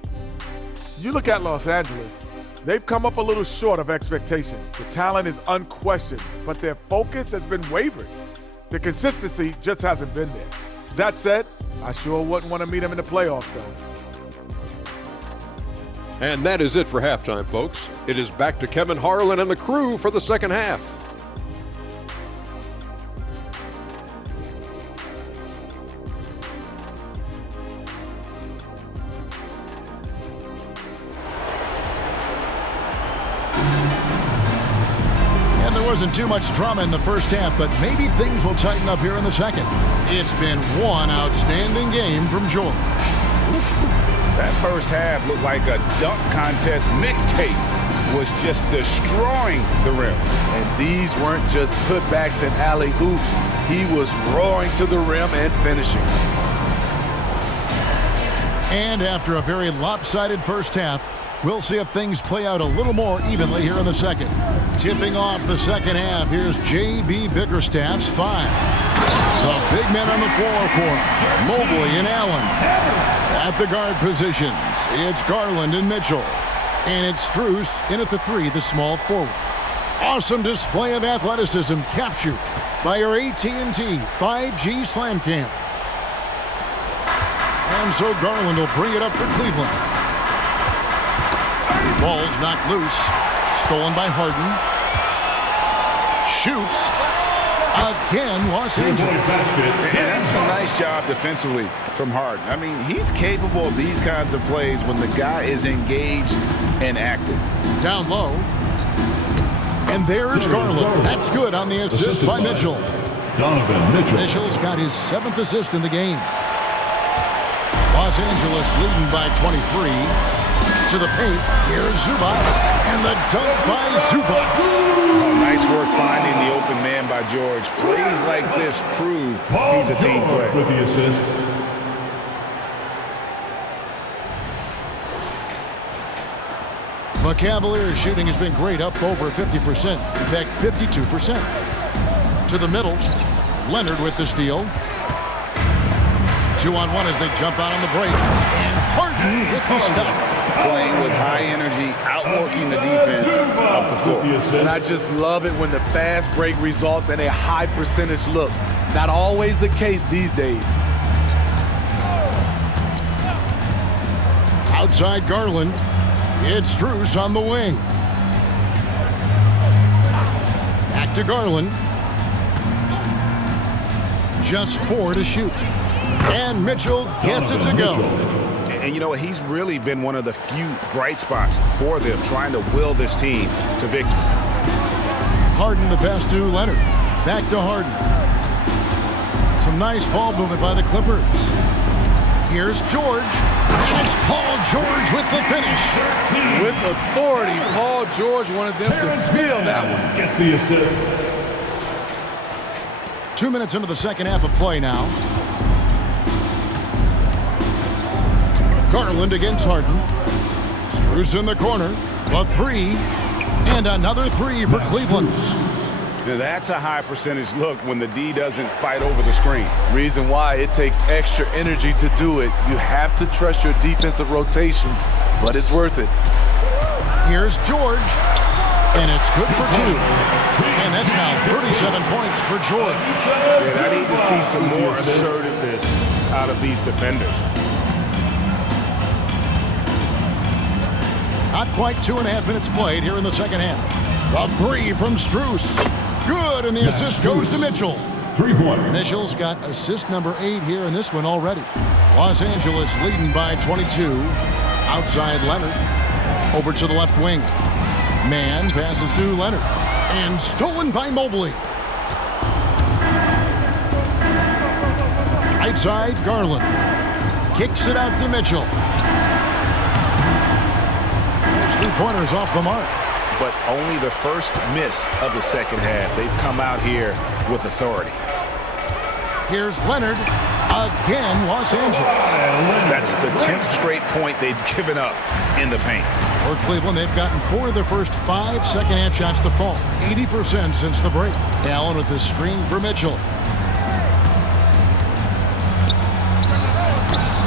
You look at Los Angeles, they've come up a little short of expectations. The talent is unquestioned, but their focus has been wavering. The consistency just hasn't been there. That said, I sure wouldn't want to meet them in the playoffs, though. And that is it for halftime, folks. It is back to Kevin Harlan and the crew for the second half. Wasn't too much drama in the first half, but maybe things will tighten up here in the second. It's been one outstanding game from George. That first half looked like a dunk contest mixtape. Was just destroying the rim. And these weren't just putbacks and alley-oops. He was roaring to the rim and finishing. And after a very lopsided first half, we'll see if things play out a little more evenly here in the second. Tipping off the second half, here's J.B. Bickerstaff's 5. The big men on the floor for Mobley and Allen. At the guard positions, it's Garland and Mitchell. And it's Strus in at the 3, the small forward. Awesome display of athleticism captured by our AT&T 5G Slam Cam. And so Garland will bring it up for Cleveland. Ball's knocked loose. Stolen by Harden. Shoots. Again, Los Angeles. And that's a nice job defensively from Harden. I mean, he's capable of these kinds of plays when the guy is engaged and active. Down low. And there's Garland. That's good on the assist by Mitchell. Donovan Mitchell. Mitchell's got his 7th assist in the game. Los Angeles leading by 23. To the paint, here's Zubac, and the dunk by Zubac. Oh, nice work finding the open man by George. Plays like this prove he's a team player. With the assist. The Cavaliers shooting has been great, up over 50%. In fact, 52%. To the middle, Leonard with the steal. 2-on-1 as they jump out on the break. And Harden with the stuff. Playing with high energy, outworking the defense up the floor. And I just love it when the fast break results in a high percentage look. Not always the case these days. Outside Garland, it's Strus on the wing. Back to Garland. Just 4 to shoot. And Mitchell gets it to go. And you know what? He's really been one of the few bright spots for them, trying to will this team to victory. Harden the pass to Leonard. Back to Harden. Some nice ball movement by the Clippers. Here's George. And it's Paul George with the finish. With authority, Paul George wanted them to feel that one. Gets the assist. 2 minutes into the second half of play now. Garland against Harden. Strus in the corner. A 3. And another 3 for Cleveland. Now that's a high percentage look when the D doesn't fight over the screen. Reason why it takes extra energy to do it. You have to trust your defensive rotations, but it's worth it. Here's George. And it's good for 2. And that's now 37 points for George. And I need to see some more assertiveness out of these defenders. Not quite 2.5 minutes played here in the second half. A 3 from Strus. Good, and the assist goes to Mitchell. 3-pointer. Mitchell's got assist number 8 here in this one already. Los Angeles leading by 22. Outside Leonard. Over to the left wing. Man passes to Leonard. And stolen by Mobley. Right side, Garland. Kicks it out to Mitchell. There's 3-pointers off the mark. But only the first miss of the second half. They've come out here with authority. Here's Leonard. Again, Los Angeles. That's the 10th straight point they've given up in the paint. For Cleveland, they've gotten 4 of their first 5 second-half shots to fall. 80% since the break. Allen with the screen for Mitchell.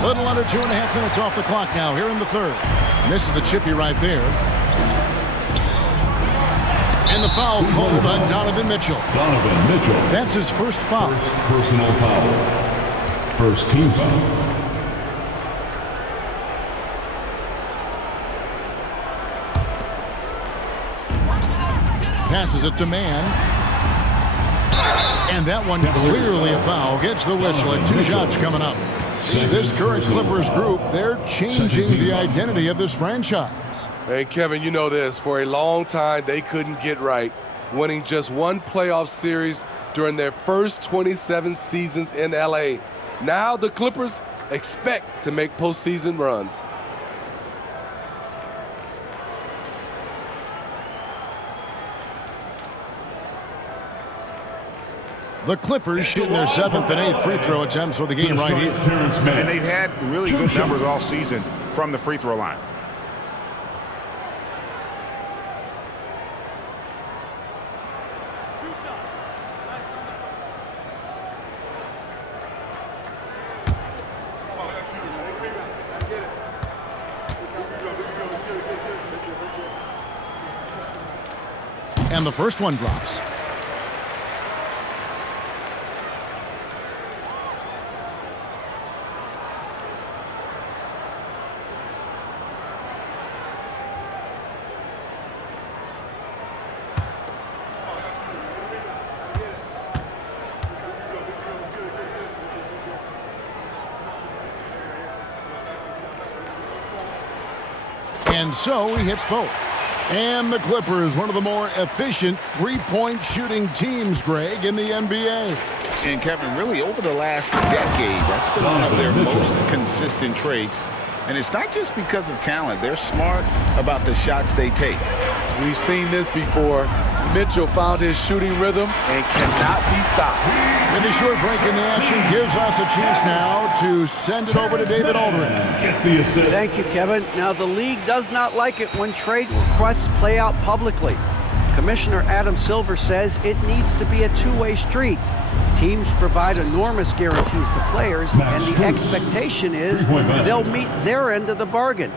Little under 2.5 minutes off the clock now here in the third. Misses the chippy right there. And the foul called on Donovan Mitchell. Donovan Mitchell. That's his first foul. First personal foul. First team foul. Passes it to Man. And that one clearly a foul. Gets the whistle and 2 shots coming up. This current Clippers group, they're changing the identity of this franchise. Hey, Kevin, you know this. For a long time, they couldn't get right, winning just 1 playoff series during their first 27 seasons in L.A. Now the Clippers expect to make postseason runs. The Clippers shooting their 7th and 8th free throw attempts for the game right here. And they've had really good numbers all season from the free throw line. And the first one drops. And so he hits both. And the Clippers, one of the more efficient three-point shooting teams, Greg, in the NBA. And Kevin, really over the last decade, that's been one of their most consistent traits. And it's not just because of talent. They're smart about the shots they take. We've seen this before. Mitchell found his shooting rhythm and cannot be stopped. And the short break in the action gives us a chance now to send it over to David Aldridge. Thank you, Kevin. Now, the league does not like it when trade requests play out publicly. Commissioner Adam Silver says it needs to be a two-way street. Teams provide enormous guarantees to players, and the expectation is they'll meet their end of the bargain.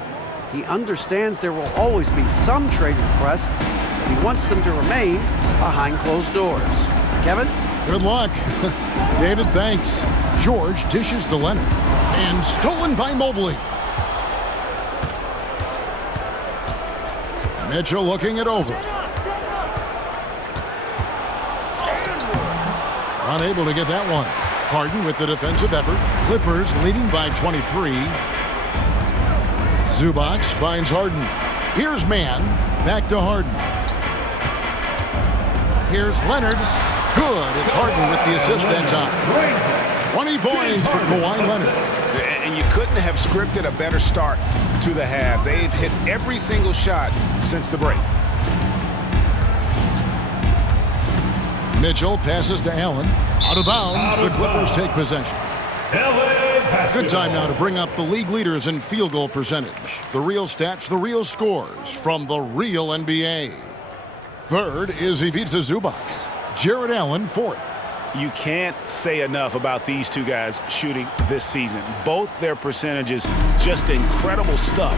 He understands there will always be some trade requests, but he wants them to remain behind closed doors. Kevin? Good luck. David, thanks. George dishes to Leonard. And stolen by Mobley. Mitchell looking it over. Unable to get that one. Harden with the defensive effort. Clippers leading by 23. Zubac finds Harden. Here's Mann. Back to Harden. Here's Leonard. Good. It's Harden with the assist that time. 20 points for Kawhi Leonard. And you couldn't have scripted a better start to the half. They've hit every single shot since the break. Mitchell passes to Allen. Out of bounds, the Clippers take possession. Good time now to bring up the league leaders in field goal percentage. The real stats, the real scores from the real NBA. Third is Ivica Zubac. Jared Allen, fourth. You can't say enough about these two guys shooting this season. Both their percentages, just incredible stuff.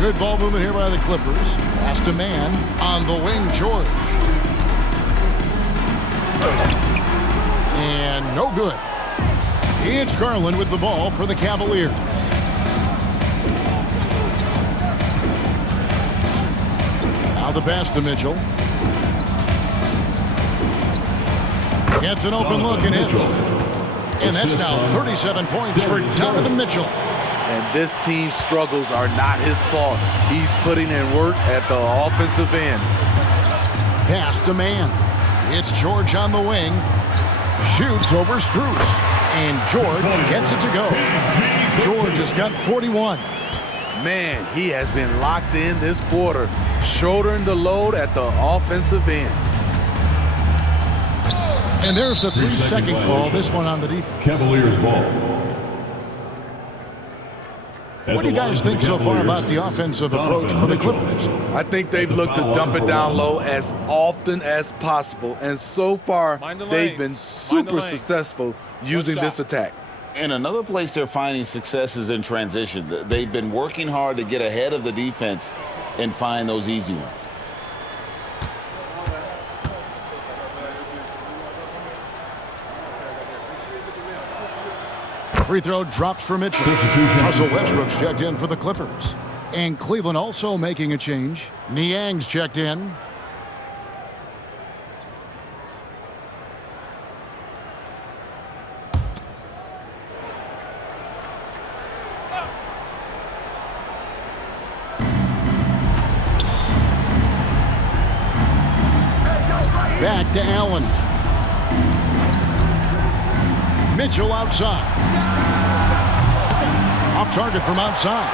Good ball movement here by the Clippers. Pass to man on the wing, George. And no good. It's Garland with the ball for the Cavaliers. Now the pass to Mitchell. Gets an open look and hits. And that's now 37 points for Donovan Mitchell. And this team's struggles are not his fault. He's putting in work at the offensive end. Pass to man. It's George on the wing. Shoots over Strus. And George gets it to go. George has got 41. Man, he has been locked in this quarter, shouldering the load at the offensive end. And there's the 3-second call, this one on the defense. Cavaliers ball. What do you guys think so far about the offensive approach for the Clippers? I think they've looked to dump it down low as often as possible, and so far they've been super successful using this attack. And another place they're finding success is in transition. They've been working hard to get ahead of the defense and find those easy ones. Free throw drops for Mitchell. Russell Westbrook's checked in for the Clippers. And Cleveland also making a change. Niang's checked in. Back to Allen. Mitchell outside. Off target from outside.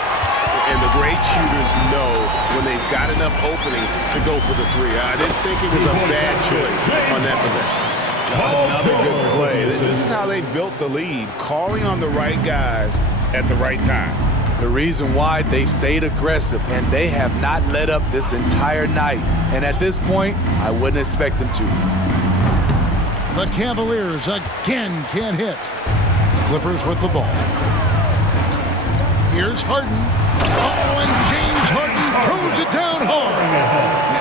And the great shooters know when they've got enough opening to go for the three. I didn't think it was a bad choice on that possession. Another good play. This is how they built the lead, calling on the right guys at the right time. The reason why they've stayed aggressive and they have not let up this entire night. And at this point, I wouldn't expect them to. The Cavaliers again can't hit. Clippers with the ball. Here's Harden. Oh, and James Harden throws it down hard.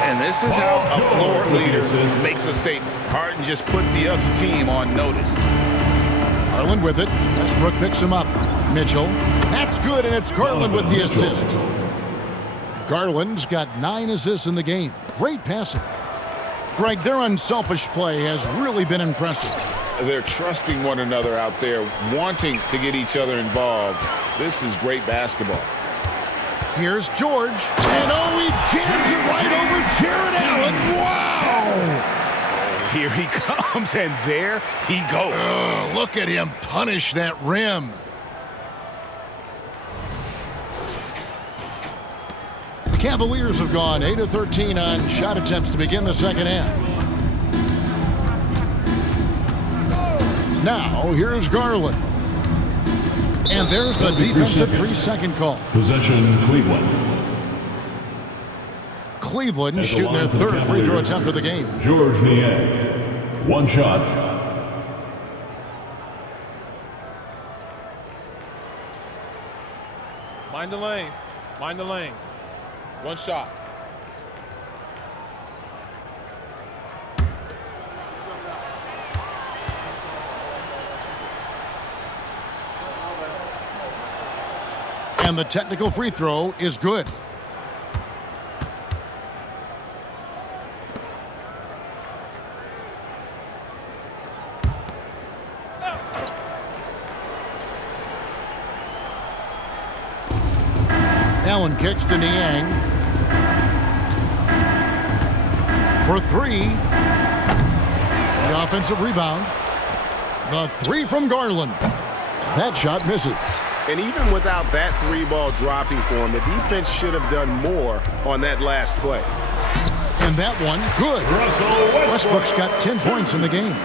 And this is how a floor leader makes a statement. Harden just put the other team on notice. Garland with it. Westbrook picks him up. Mitchell. That's good, and it's Garland with the assist. Garland's got 9 assists in the game. Great passing. Greg, their unselfish play has really been impressive. They're trusting one another out there, wanting to get each other involved. This is great basketball. Here's George. And oh, he jams it right over Jared Allen. Wow! Here he comes, and there he goes. Look at him punish that rim. The Cavaliers have gone 8 of 13 on shot attempts to begin the second half. Now, here's Garland. And there's the defensive 3-second call. Possession, Cleveland. Cleveland shooting their third free throw attempt of the game. George Niang. One shot. Mind the lanes. Mind the lanes. One shot. And the technical free throw is good. Allen kicks to Niang. For 3. The offensive rebound. The 3 from Garland. That shot misses. And even without that 3-ball dropping for him, the defense should have done more on that last play. And that one, good. Westbrook's got 10 points in the game.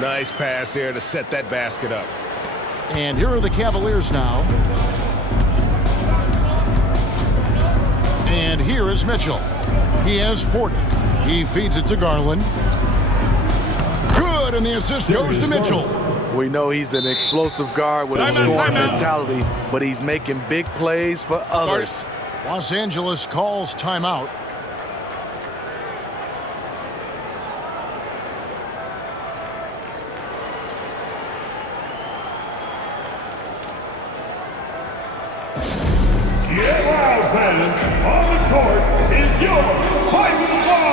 Nice pass there to set that basket up. And here are the Cavaliers now. And here is Mitchell. He has 40. He feeds it to Garland. Good, and the assist goes to Mitchell. We know he's an explosive guard with a scoring mentality, but he's making big plays for others. Los Angeles calls timeout. Get loud, fans. On the court is your Hype Squad.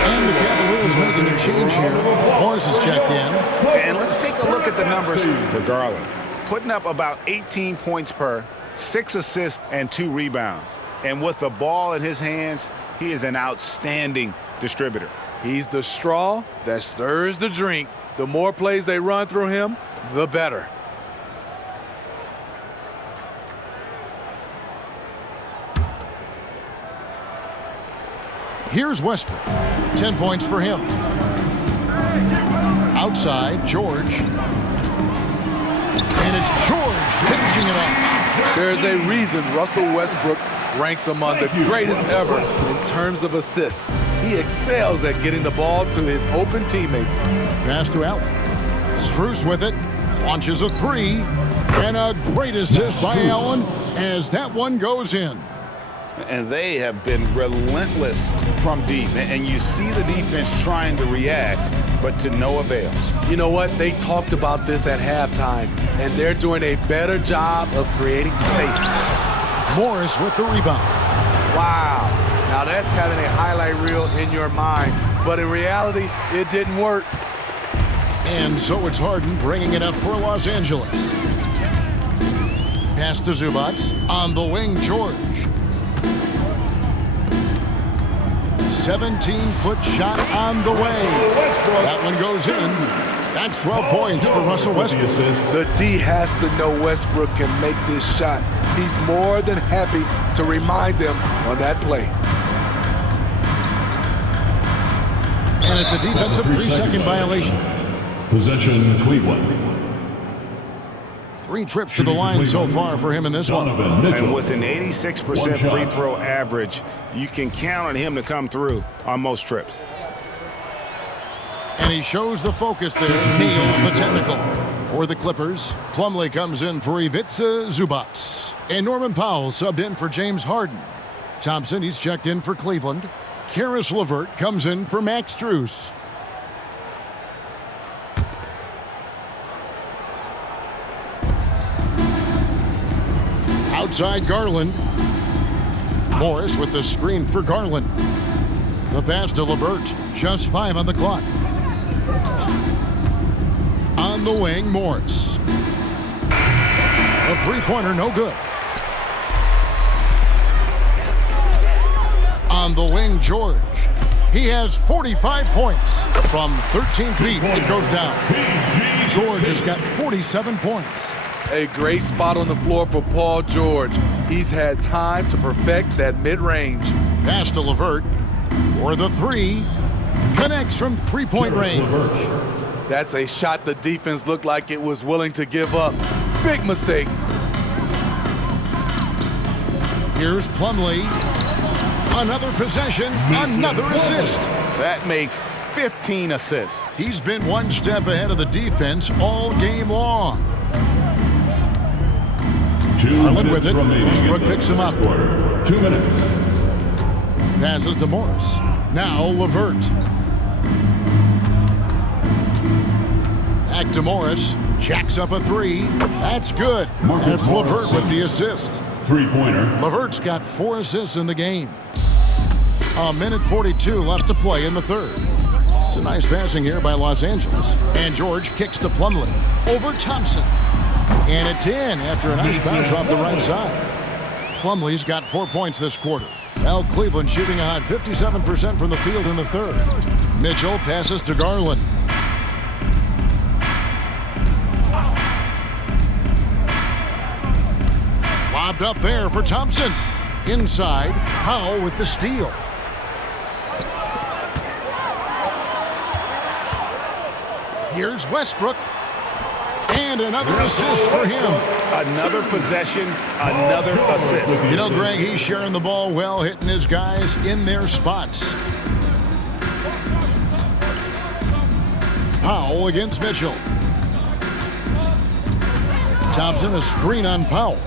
And the Cavaliers making a change here. Morris is checked in. And let's take a look at the numbers for Garland. Putting up about 18 points per, 6 assists, and 2 rebounds. And with the ball in his hands, he is an outstanding distributor. He's the straw that stirs the drink. The more plays they run through him, the better. Here's Westbrook. 10 points for him. Outside, George. And it's George finishing it off. There's a reason Russell Westbrook ranks among the greatest ever in terms of assists. He excels at getting the ball to his open teammates. Pass to Allen. Strus with it. Launches a 3. And a great assist by Allen as that one goes in. And they have been relentless from deep. And you see the defense trying to react, but to no avail. You know what? They talked about this at halftime, and they're doing a better job of creating space. Morris with the rebound. Wow. Now that's having a highlight reel in your mind, but in reality, it didn't work. And so it's Harden bringing it up for Los Angeles. Pass to Zubac. On the wing, George. 17-foot shot on the way. That one goes in. That's 12 points for Russell Westbrook. The D has to know Westbrook can make this shot. He's more than happy to remind them on that play. And it's a defensive 3-second violation. Possession, Cleveland. 3 trips to the line so far for him in this one. And with an 86% free throw average, you can count on him to come through on most trips. And he shows the focus there, nails the technical. For the Clippers, Plumlee comes in for Ivica Zubac. And Norman Powell subbed in for James Harden. Thompson, he's checked in for Cleveland. Karis LeVert comes in for Max Strus. Outside Garland. Morris with the screen for Garland. The pass to LeVert. Just 5 on the clock. On the wing, Morris. A 3-pointer, no good. On the wing, George. He has 45 points. From 13 feet, it goes down. George has got 47 points. A great spot on the floor for Paul George. He's had time to perfect that mid-range. Pass to LeVert for the 3. Connects from 3-point range. That's a shot the defense looked like it was willing to give up. Big mistake. Here's Plumlee. Another possession, another assist. That makes 15 assists. He's been one step ahead of the defense all game long. Garland with it. Westbrook picks him up. 2 minutes. Passes to Morris. Now LeVert. Back to Morris. Jacks up a three. That's good. And it's LeVert with the assist. Three-pointer. LeVert's got 4 assists in the game. 1:42 left to play in the third. It's a nice passing here by Los Angeles. And George kicks to Plumlee. Over Thompson. And it's in after a nice bounce off the right side. Plumlee's got 4 points this quarter. Well, Cleveland shooting a hot 57% from the field in the third. Mitchell passes to Garland. Lobbed up there for Thompson. Inside, Powell with the steal. Here's Westbrook. And another assist for him. Another possession, another assist. You know, Greg, he's sharing the ball well, hitting his guys in their spots. Powell against Mitchell. Thompson, a screen on Powell.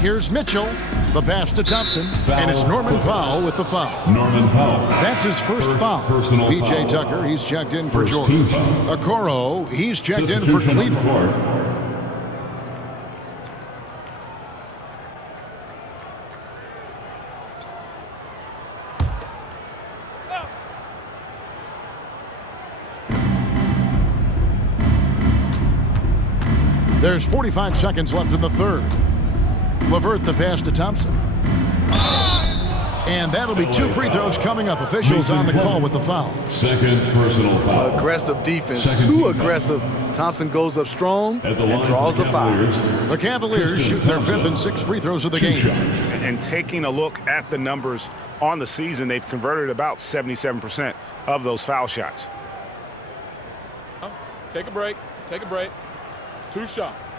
Here's Mitchell. The pass to Thompson. And it's Norman Powell with the foul. Norman Powell. That's his first foul. P.J. Tucker, he's checked in for George. Okoro, he's checked in for Cleveland. There's 45 seconds left in the third. LeVert the pass to Thompson. And that'll be 2 free throws coming up. Officials on the call with the foul. Second personal foul. Aggressive defense. Too aggressive. Thompson goes up strong and draws the foul. The Cavaliers shoot their 5th and 6th free throws of the game. And taking a look at the numbers on the season, they've converted about 77% of those foul shots. Take a break. Take a break. 2 shots.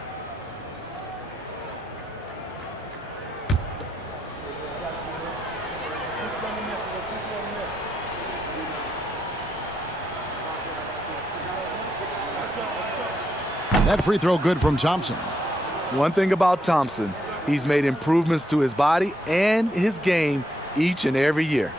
That free throw good from Thompson. One thing about Thompson, he's made improvements to his body and his game each and every year.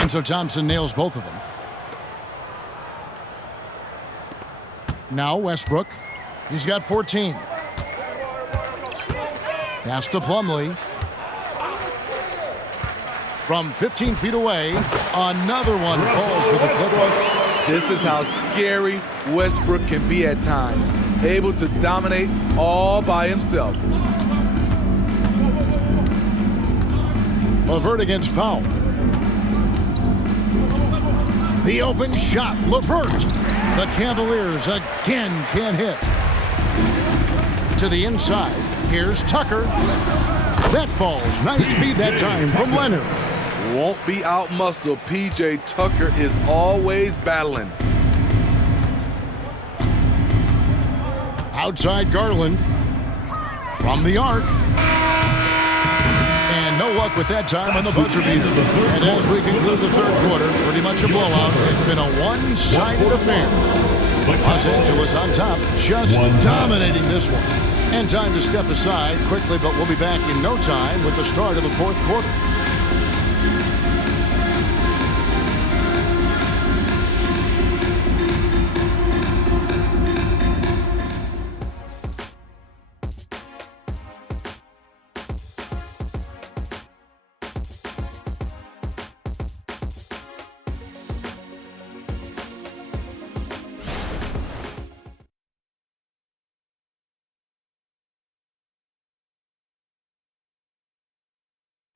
And so Thompson nails both of them. Now Westbrook. He's got 14. Pass to Plumlee. From 15 feet away, another one falls for the Clippers. This is how scary Westbrook can be at times. Able to dominate all by himself. LeVert against Powell. The open shot, LeVert. The Cavaliers again can't hit. To the inside, here's Tucker. That falls. Nice feed that time from Leonard. Won't be out-muscled. P.J. Tucker is always battling. Outside Garland. From the arc. And no luck with that time on the buzzer beater. And as we conclude the third quarter, pretty much a blowout. It's been a one-sided affair. Los Angeles on top, just dominating this one. And time to step aside quickly, but we'll be back in no time with the start of the fourth quarter.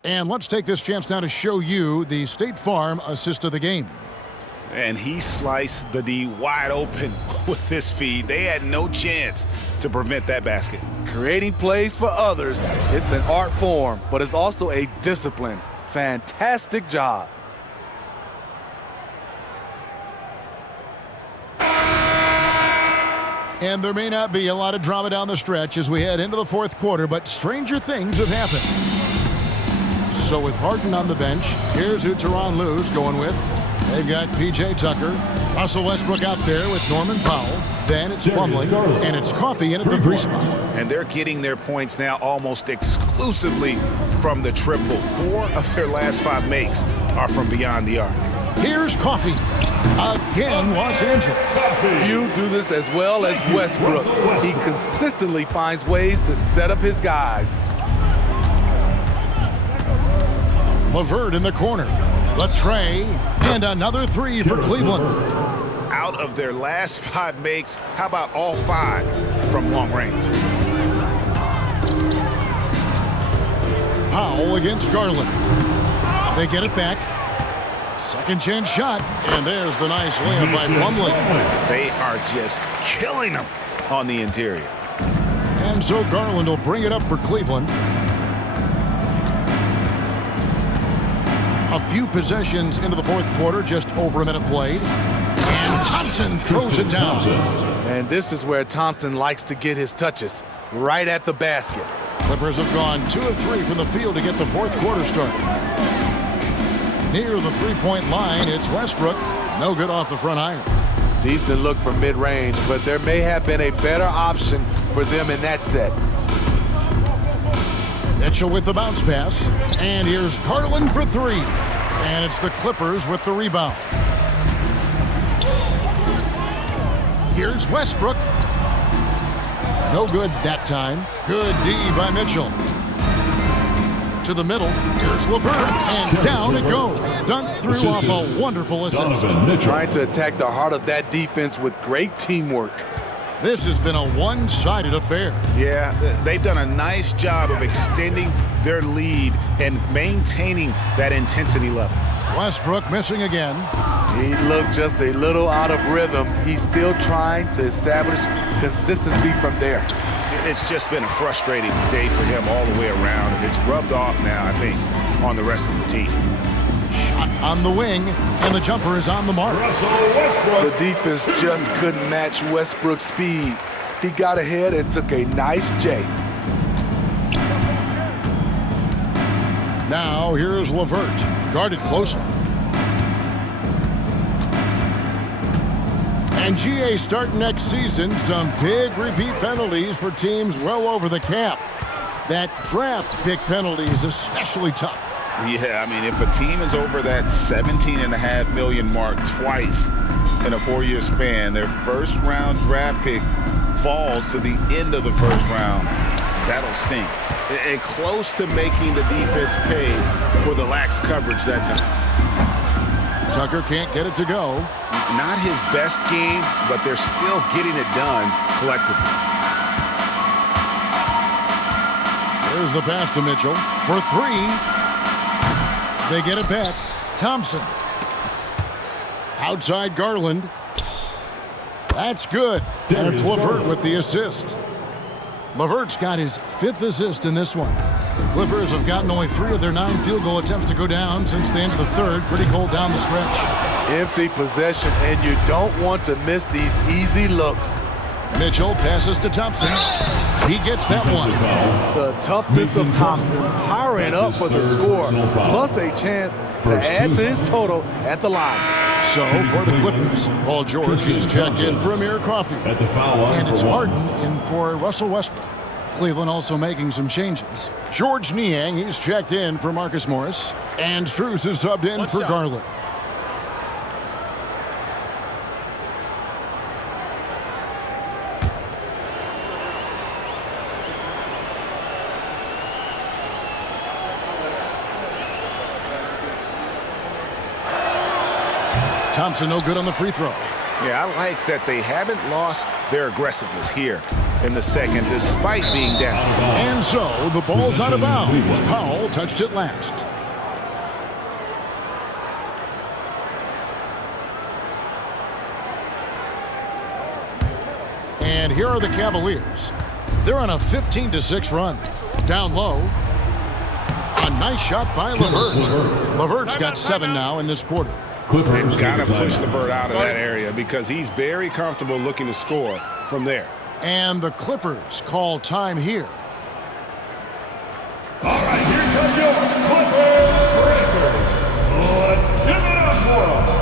And let's take this chance now to show you the State Farm assist of the game. And he sliced the D wide open with this feed. They had no chance to prevent that basket. Creating plays for others, it's an art form, but it's also a discipline. Fantastic job. And there may not be a lot of drama down the stretch as we head into the fourth quarter, but stranger things have happened. So with Harden on the bench, here's who Tyronn Lue's going with. They've got P.J. Tucker, Russell Westbrook out there with Norman Powell. Then it's Plumlee, and it's Coffey in at the 3 spot. And they're getting their points now almost exclusively from the triple. 4 of their last 5 makes are from beyond the arc. Here's Coffey. Again, Los Angeles. You do this as well as Westbrook. He consistently finds ways to set up his guys. LeVert in the corner. The tray, and another 3 for Cleveland. Out of their last 5 makes, how about all 5 from long range? Powell against Garland. They get it back. Second chance shot, and there's the nice layup by Plumlee. They are just killing them on the interior. And so Garland will bring it up for Cleveland. A few possessions into the fourth quarter, just over a minute played. And Thompson throws it down. And this is where Thompson likes to get his touches, right at the basket. Clippers have gone 2 of 3 from the field to get the fourth quarter started. Near the three-point line, it's Westbrook. No good off the front iron. Decent look from mid-range, but there may have been a better option for them in that set. Mitchell with the bounce pass. And here's Garland for 3. And it's the Clippers with the rebound. Here's Westbrook. No good that time. Good D by Mitchell. To the middle. Here's LeVert. And down it goes. Dunked through off a wonderful assist. Trying to attack the heart of that defense with great teamwork. This has been a one-sided affair. Yeah, they've done a nice job of extending their lead and maintaining that intensity level. Westbrook missing again. He looked just a little out of rhythm. He's still trying to establish consistency from there. It's just been a frustrating day for him all the way around, and it's rubbed off now, I think, on the rest of the team. Shot on the wing, and the jumper is on the mark. The defense just couldn't match Westbrook's speed. He got ahead and took a nice J. Now here's LeVert, guarded closely. And GA starting next season, some big repeat penalties for teams well over the cap. That draft pick penalty is especially tough. Yeah, I mean, if a team is over that $17.5 million mark twice in a 4-year span, their first-round draft pick falls to the end of the first round. That'll stink. And close to making the defense pay for the lax coverage that time. Tucker can't get it to go. Not his best game, but they're still getting it done collectively. There's the pass to Mitchell for 3. They get it back. Thompson. Outside Garland. That's good. And it's LeVert with the assist. LeVert's got his 5th assist in this one. The Clippers have gotten only 3 of their 9 field goal attempts to go down since the end of the third. Pretty cold down the stretch. Empty possession, and you don't want to miss these easy looks. Mitchell passes to Thompson. He gets that one. The toughness of Thompson powering up for the score, plus a chance to add to his total at the line. So for the Clippers, Paul George is checked in for Amir Coffey. And it's Harden in for Russell Westbrook. Cleveland also making some changes. George Niang, he's checked in for Marcus Morris. And Strus is subbed in for Garland. Thompson no good on the free throw. Yeah, I like that they haven't lost their aggressiveness here in the second despite being down. And so the ball's out of bounds. Powell touched it last. And here are the Cavaliers. They're on a 15-6 run. Down low. A nice shot by LeVert. LeVert's got 7 now in this quarter. Clippers. Got to push LeVert out of that area because he's very comfortable looking to score from there. And the Clippers call time here. All right, here comes your Clippers Breakers. Let's give it up for them.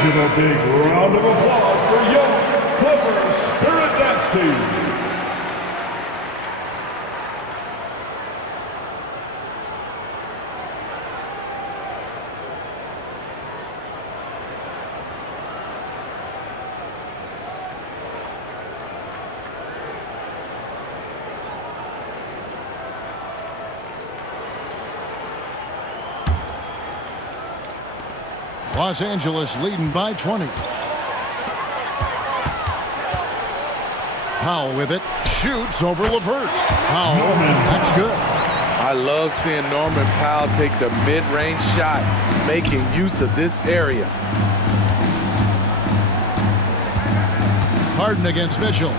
Give a big round of applause for your Clippers Spirit Dance Team. Los Angeles leading by 20. Powell with it. Shoots over LeVert. Powell, that's good. I love seeing Norman Powell take the mid-range shot, making use of this area. Harden against Mitchell.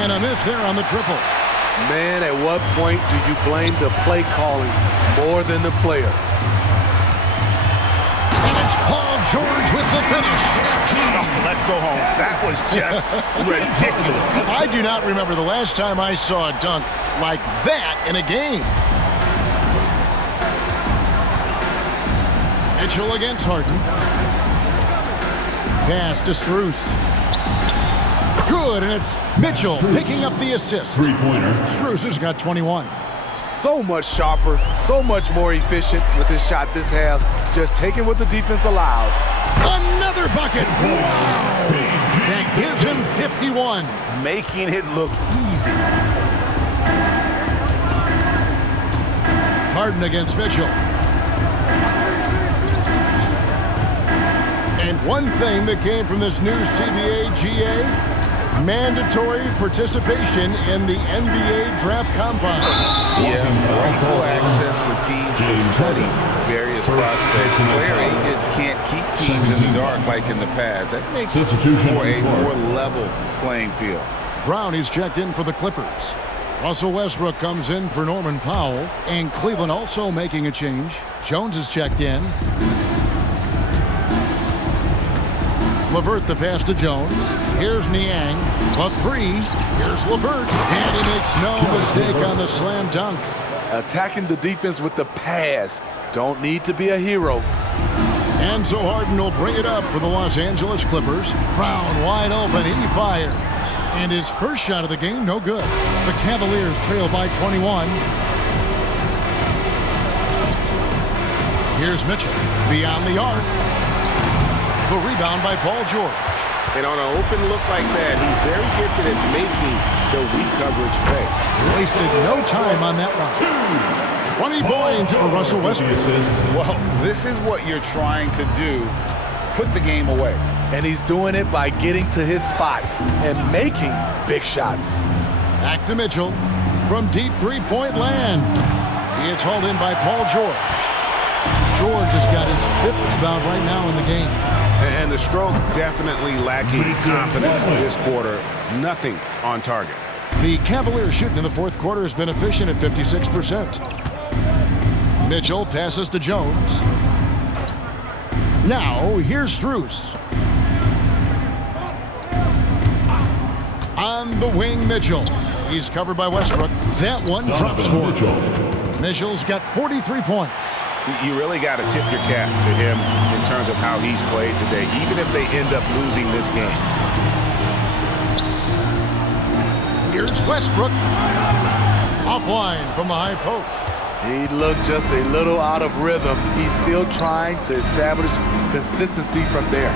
And a miss there on the triple. Man, at what point do you blame the play calling more than the player? And it's Paul George with the finish. Oh, let's go home. That was just ridiculous. I do not remember the last time I saw a dunk like that in a game. Mitchell against Harden. Pass to Strus. Good, and it's Mitchell picking up the assist. Three-pointer. Strus has got 21. So much sharper, so much more efficient with his shot this half. Just taking what the defense allows. Another bucket. Wow. That gives him 51. Making it look easy. Harden against Mitchell. And one thing that came from this new CBA GA, mandatory participation in the NBA draft combine. Yeah, equal access for teams to study various prospects. Player agents can't keep teams in the dark like in the past. That makes for a more level playing field. Brown is checked in for the Clippers. Russell Westbrook comes in for Norman Powell. And Cleveland also making a change. Jones is checked in. LeVert the pass to Jones. Here's Niang. A three. Here's LeVert. And he makes no mistake on the slam dunk. Attacking the defense with the pass. Don't need to be a hero. And so Harden will bring it up for the Los Angeles Clippers. Brown wide open. He fires. And his first shot of the game, no good. The Cavaliers trail by 21. Here's Mitchell. Beyond the arc. The rebound by Paul George. And on an open look like that, he's very gifted at making the weak coverage pay. Wasted no time on that one. 20 points for Russell Westbrook. Well, this is what you're trying to do. Put the game away. And he's doing it by getting to his spots and making big shots. Back to Mitchell from deep three-point land. He gets hauled in by Paul George. George has got his 5th rebound right now in the game. And the stroke definitely lacking confidence this quarter. Nothing on target. The Cavaliers shooting in the 4th quarter has been efficient at 56%. Mitchell passes to Jones. Now, here's Strus. On the wing, Mitchell. He's covered by Westbrook. That one drops for him. Mitchell's got 43 points. You really got to tip your cap to him in terms of how he's played today, even if they end up losing this game. Here's Westbrook. Offline from the high post. He looked just a little out of rhythm. He's still trying to establish consistency from there.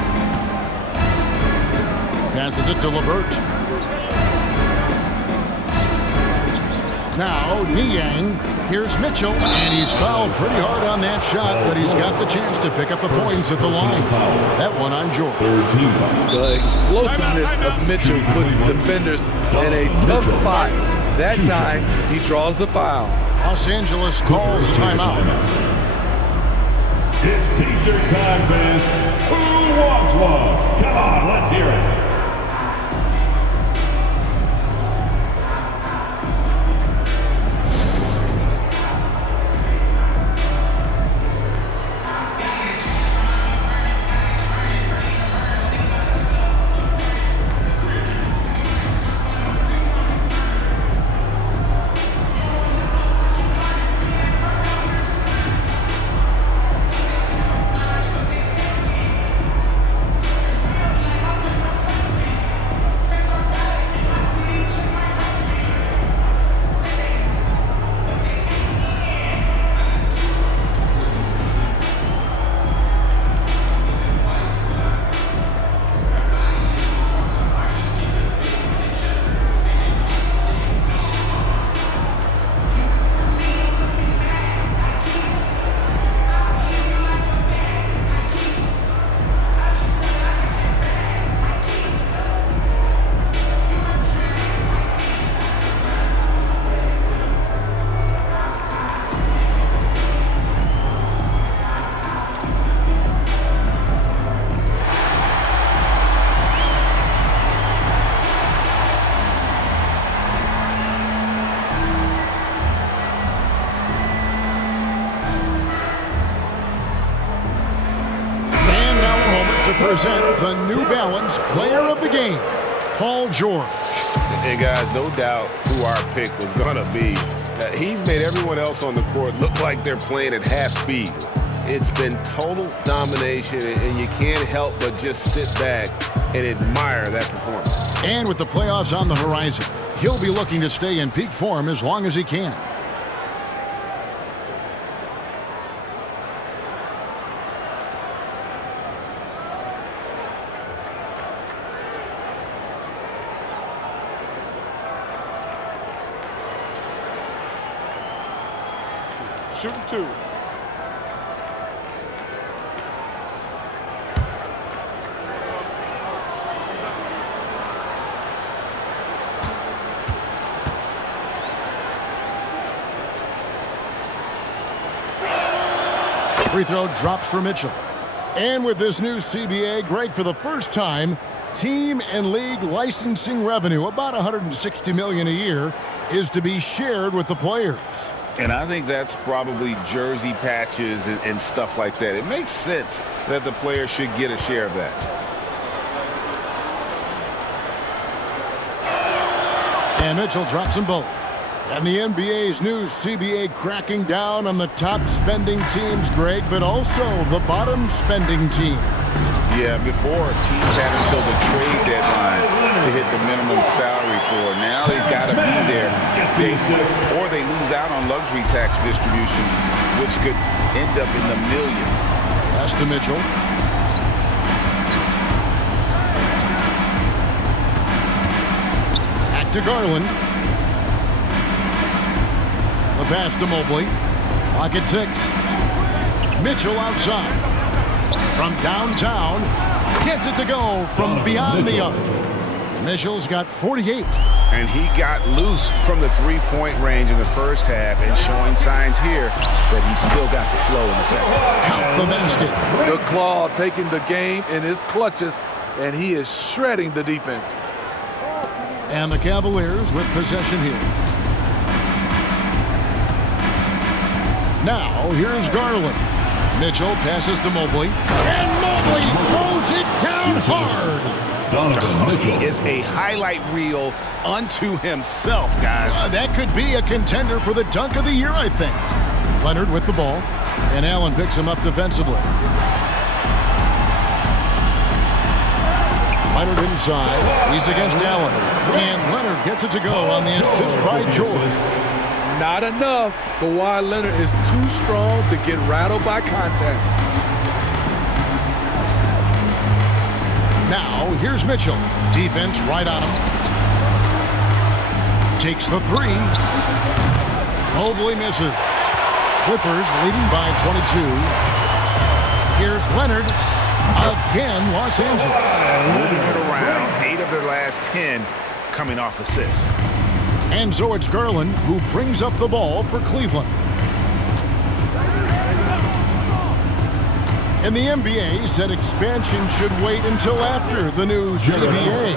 Passes it to LeVert. Now, Niang. Here's Mitchell, and he's fouled pretty hard on that shot, but he's got the chance to pick up the points at the line. That one on George. The explosiveness of Mitchell puts defenders in a tough spot. That time, he draws the foul. Los Angeles calls timeout. It's T-shirt time, fans. Who wants one? Come on, let's hear it. Present the New Balance Player of the Game, Paul George. And guys, no doubt who our pick was going to be. He's made everyone else on the court look like they're playing at half speed. It's been total domination, and you can't help but just sit back and admire that performance. And with the playoffs on the horizon, he'll be looking to stay in peak form as long as he can. Shooting two. Free throw drops for Mitchell. And with this new CBA, Greg, for the first time, team and league licensing revenue, about $160 million a year, is to be shared with the players. And I think that's probably jersey patches and stuff like that. It makes sense that the player should get a share of that. And Mitchell drops them both. And the NBA's new CBA cracking down on the top spending teams, Greg, but also the bottom spending teams. Yeah, before teams had until the trade deadline to hit the minimum salary floor. Now they've got to be there. Or they lose out on luxury tax distributions, which could end up in the millions. Pass to Mitchell. Back to Garland. The pass to Mobley. Clock at 6. Mitchell outside. From downtown, gets it to go from beyond the arc. Mitchell's got 48. And he got loose from the three-point range in the first half and showing signs here that he's still got the flow in the second. Count the basket. Good claw taking the game in his clutches, and he is shredding the defense. And the Cavaliers with possession here. Now, here's Garland. Mitchell passes to Mobley. And Mobley throws it down hard. He is a highlight reel unto himself, guys. That could be a contender for the dunk of the year, I think. Leonard with the ball, and Allen picks him up defensively. Leonard inside. He's against Allen. And Leonard gets it to go on the assist by George. Not enough. Kawhi Leonard is too strong to get rattled by contact. Now, here's Mitchell. Defense right on him. Takes the three. Mobley misses. Clippers leading by 22. Here's Leonard. Again, Los Angeles. Moving it around. 8 of their last 10 coming off assists. And so it's Garland who brings up the ball for Cleveland. And the NBA said expansion should wait until after the new CBA.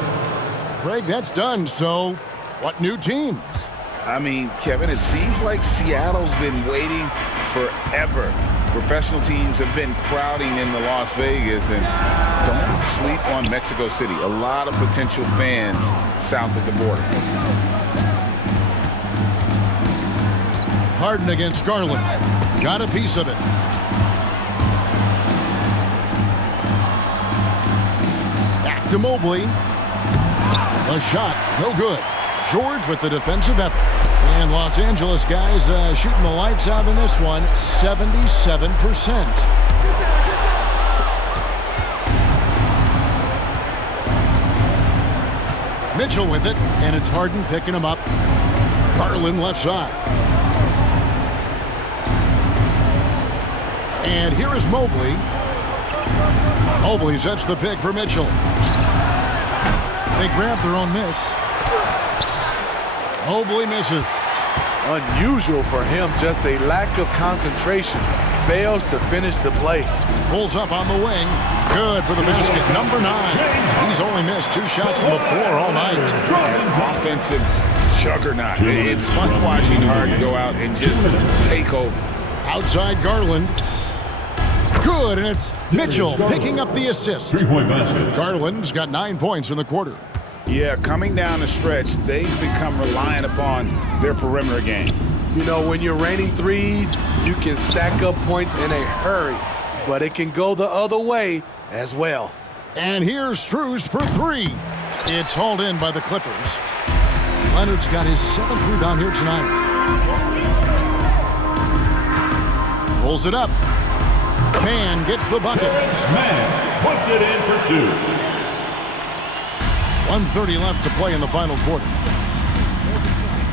Greg, that's done, so what new teams? I mean, Kevin, it seems like Seattle's been waiting forever. Professional teams have been crowding into Las Vegas, and don't sleep on Mexico City. A lot of potential fans south of the border. Harden against Garland. Got a piece of it. Back to Mobley. A shot, no good. George with the defensive effort. And Los Angeles guys shooting the lights out in this one, 77%. Mitchell with it, and it's Harden picking him up. Garland left side. And here is Mobley. Mobley sets the pick for Mitchell. They grab their own miss. Mobley misses. Unusual for him, just a lack of concentration. Fails to finish the play. Pulls up on the wing. Good for the basket. Number 9. He's only missed 2 shots from the floor all night. An offensive juggernaut. It's fun watching Harden go out and just take over. Outside Garland. Good, and it's Mitchell picking up the assist. 3-point basket. Garland's got 9 points in the quarter. Yeah, coming down the stretch, they've become reliant upon their perimeter game. You know, when you're raining threes, you can stack up points in a hurry, but it can go the other way as well. And here's Strus for 3. It's hauled in by the Clippers. Leonard's got his 7th rebound here tonight. Pulls it up. Man gets the bucket. Man puts it in for 2. 1:30 left to play in the final quarter.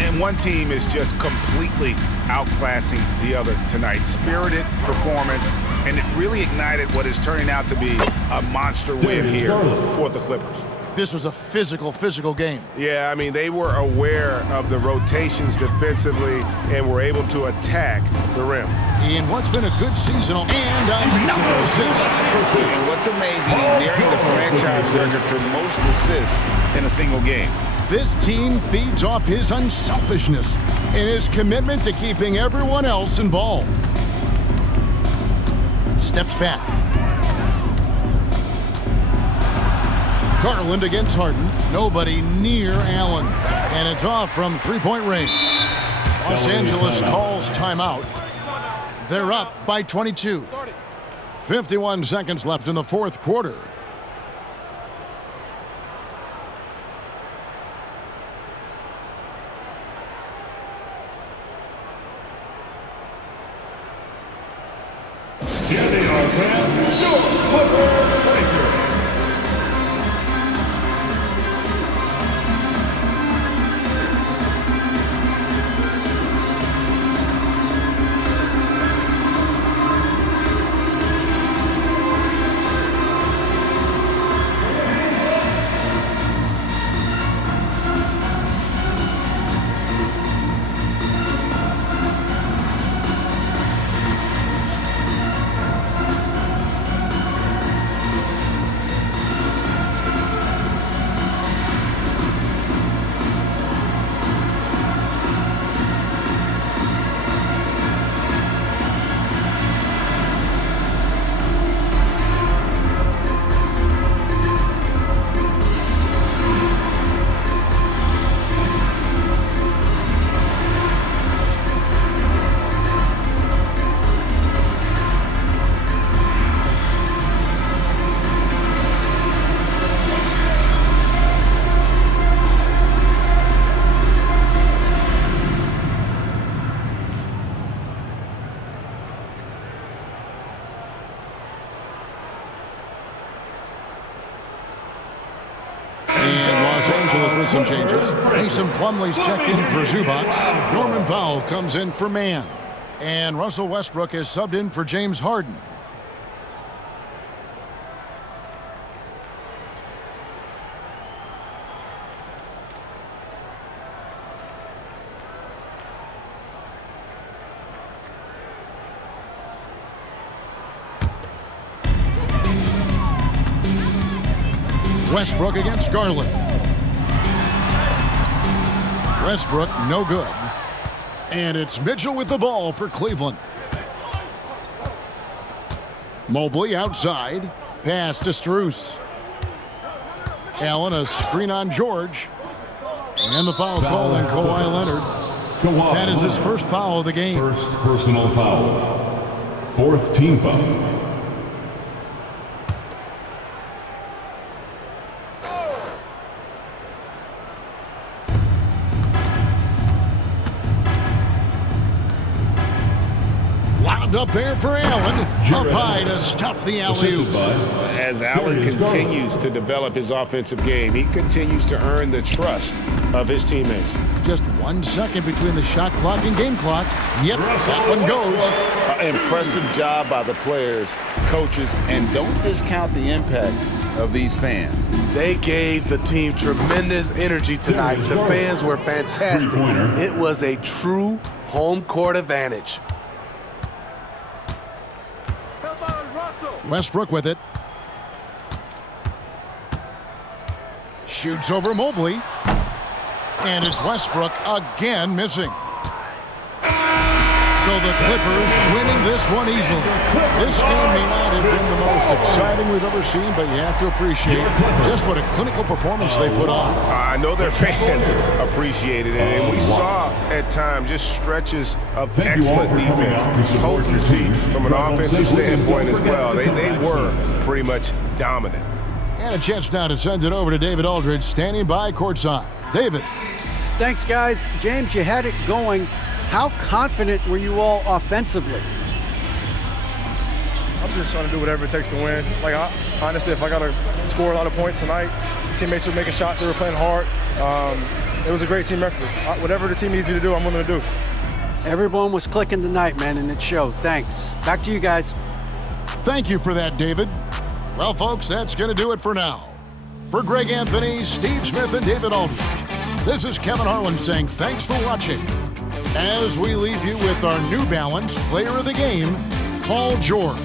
And one team is just completely outclassing the other tonight. Spirited performance, and it really ignited what is turning out to be a monster win here for the Clippers. This was a physical game. Yeah, I mean, they were aware of the rotations defensively and were able to attack the rim. In what's been a good season and another assist. And what's amazing, he's nearing the franchise record for most assists in a single game. This team feeds off his unselfishness and his commitment to keeping everyone else involved. Steps back. Garland against Harden. Nobody near Allen. And it's off from 3-point range. Los Angeles calls timeout. They're up by 22. 51 seconds left in the 4th quarter. Here they are, fans. Your Clippers Lakers. Los Angeles with some changes. Mason Plumlee's checked in for Zubats. Norman Powell comes in for Mann. And Russell Westbrook is subbed in for James Harden. Westbrook against Garland. Westbrook, no good. And it's Mitchell with the ball for Cleveland. Mobley outside. Pass to Strus. Allen, a screen on George. And the foul call on Kawhi Leonard. That is his first foul of the game. First personal foul. Fourth team foul. Up there for Allen. Up high to stuff the alley-oop. As Allen continues to develop his offensive game, he continues to earn the trust of his teammates. Just 1 second between the shot clock and game clock. Yep, that one goes. Impressive job by the players, coaches, and don't discount the impact of these fans. They gave the team tremendous energy tonight. The fans were fantastic. It was a true home court advantage. Westbrook with it. Shoots over Mobley. And it's Westbrook again missing. So the Clippers winning this one easily. This game may not have been the most exciting we've ever seen, but you have to appreciate just what a clinical performance they put on. I know their fans appreciated it, and we saw at times just stretches of excellent defense, potency from an offensive standpoint as well. They were pretty much dominant. And a chance now to send it over to David Aldridge, standing by courtside. David. Thanks, guys. James, you had it going. How confident were you all offensively? I'm just trying to do whatever it takes to win. Like, honestly, if I got to score a lot of points tonight, teammates were making shots, they were playing hard. It was a great team effort. Whatever the team needs me to do, I'm willing to do. Everyone was clicking tonight, man, and it showed. Thanks. Back to you guys. Thank you for that, David. Well, folks, that's going to do it for now. For Greg Anthony, Steve Smith, and David Aldridge, this is Kevin Harlan saying thanks for watching. As we leave you with our New Balance Player of the Game, Paul George.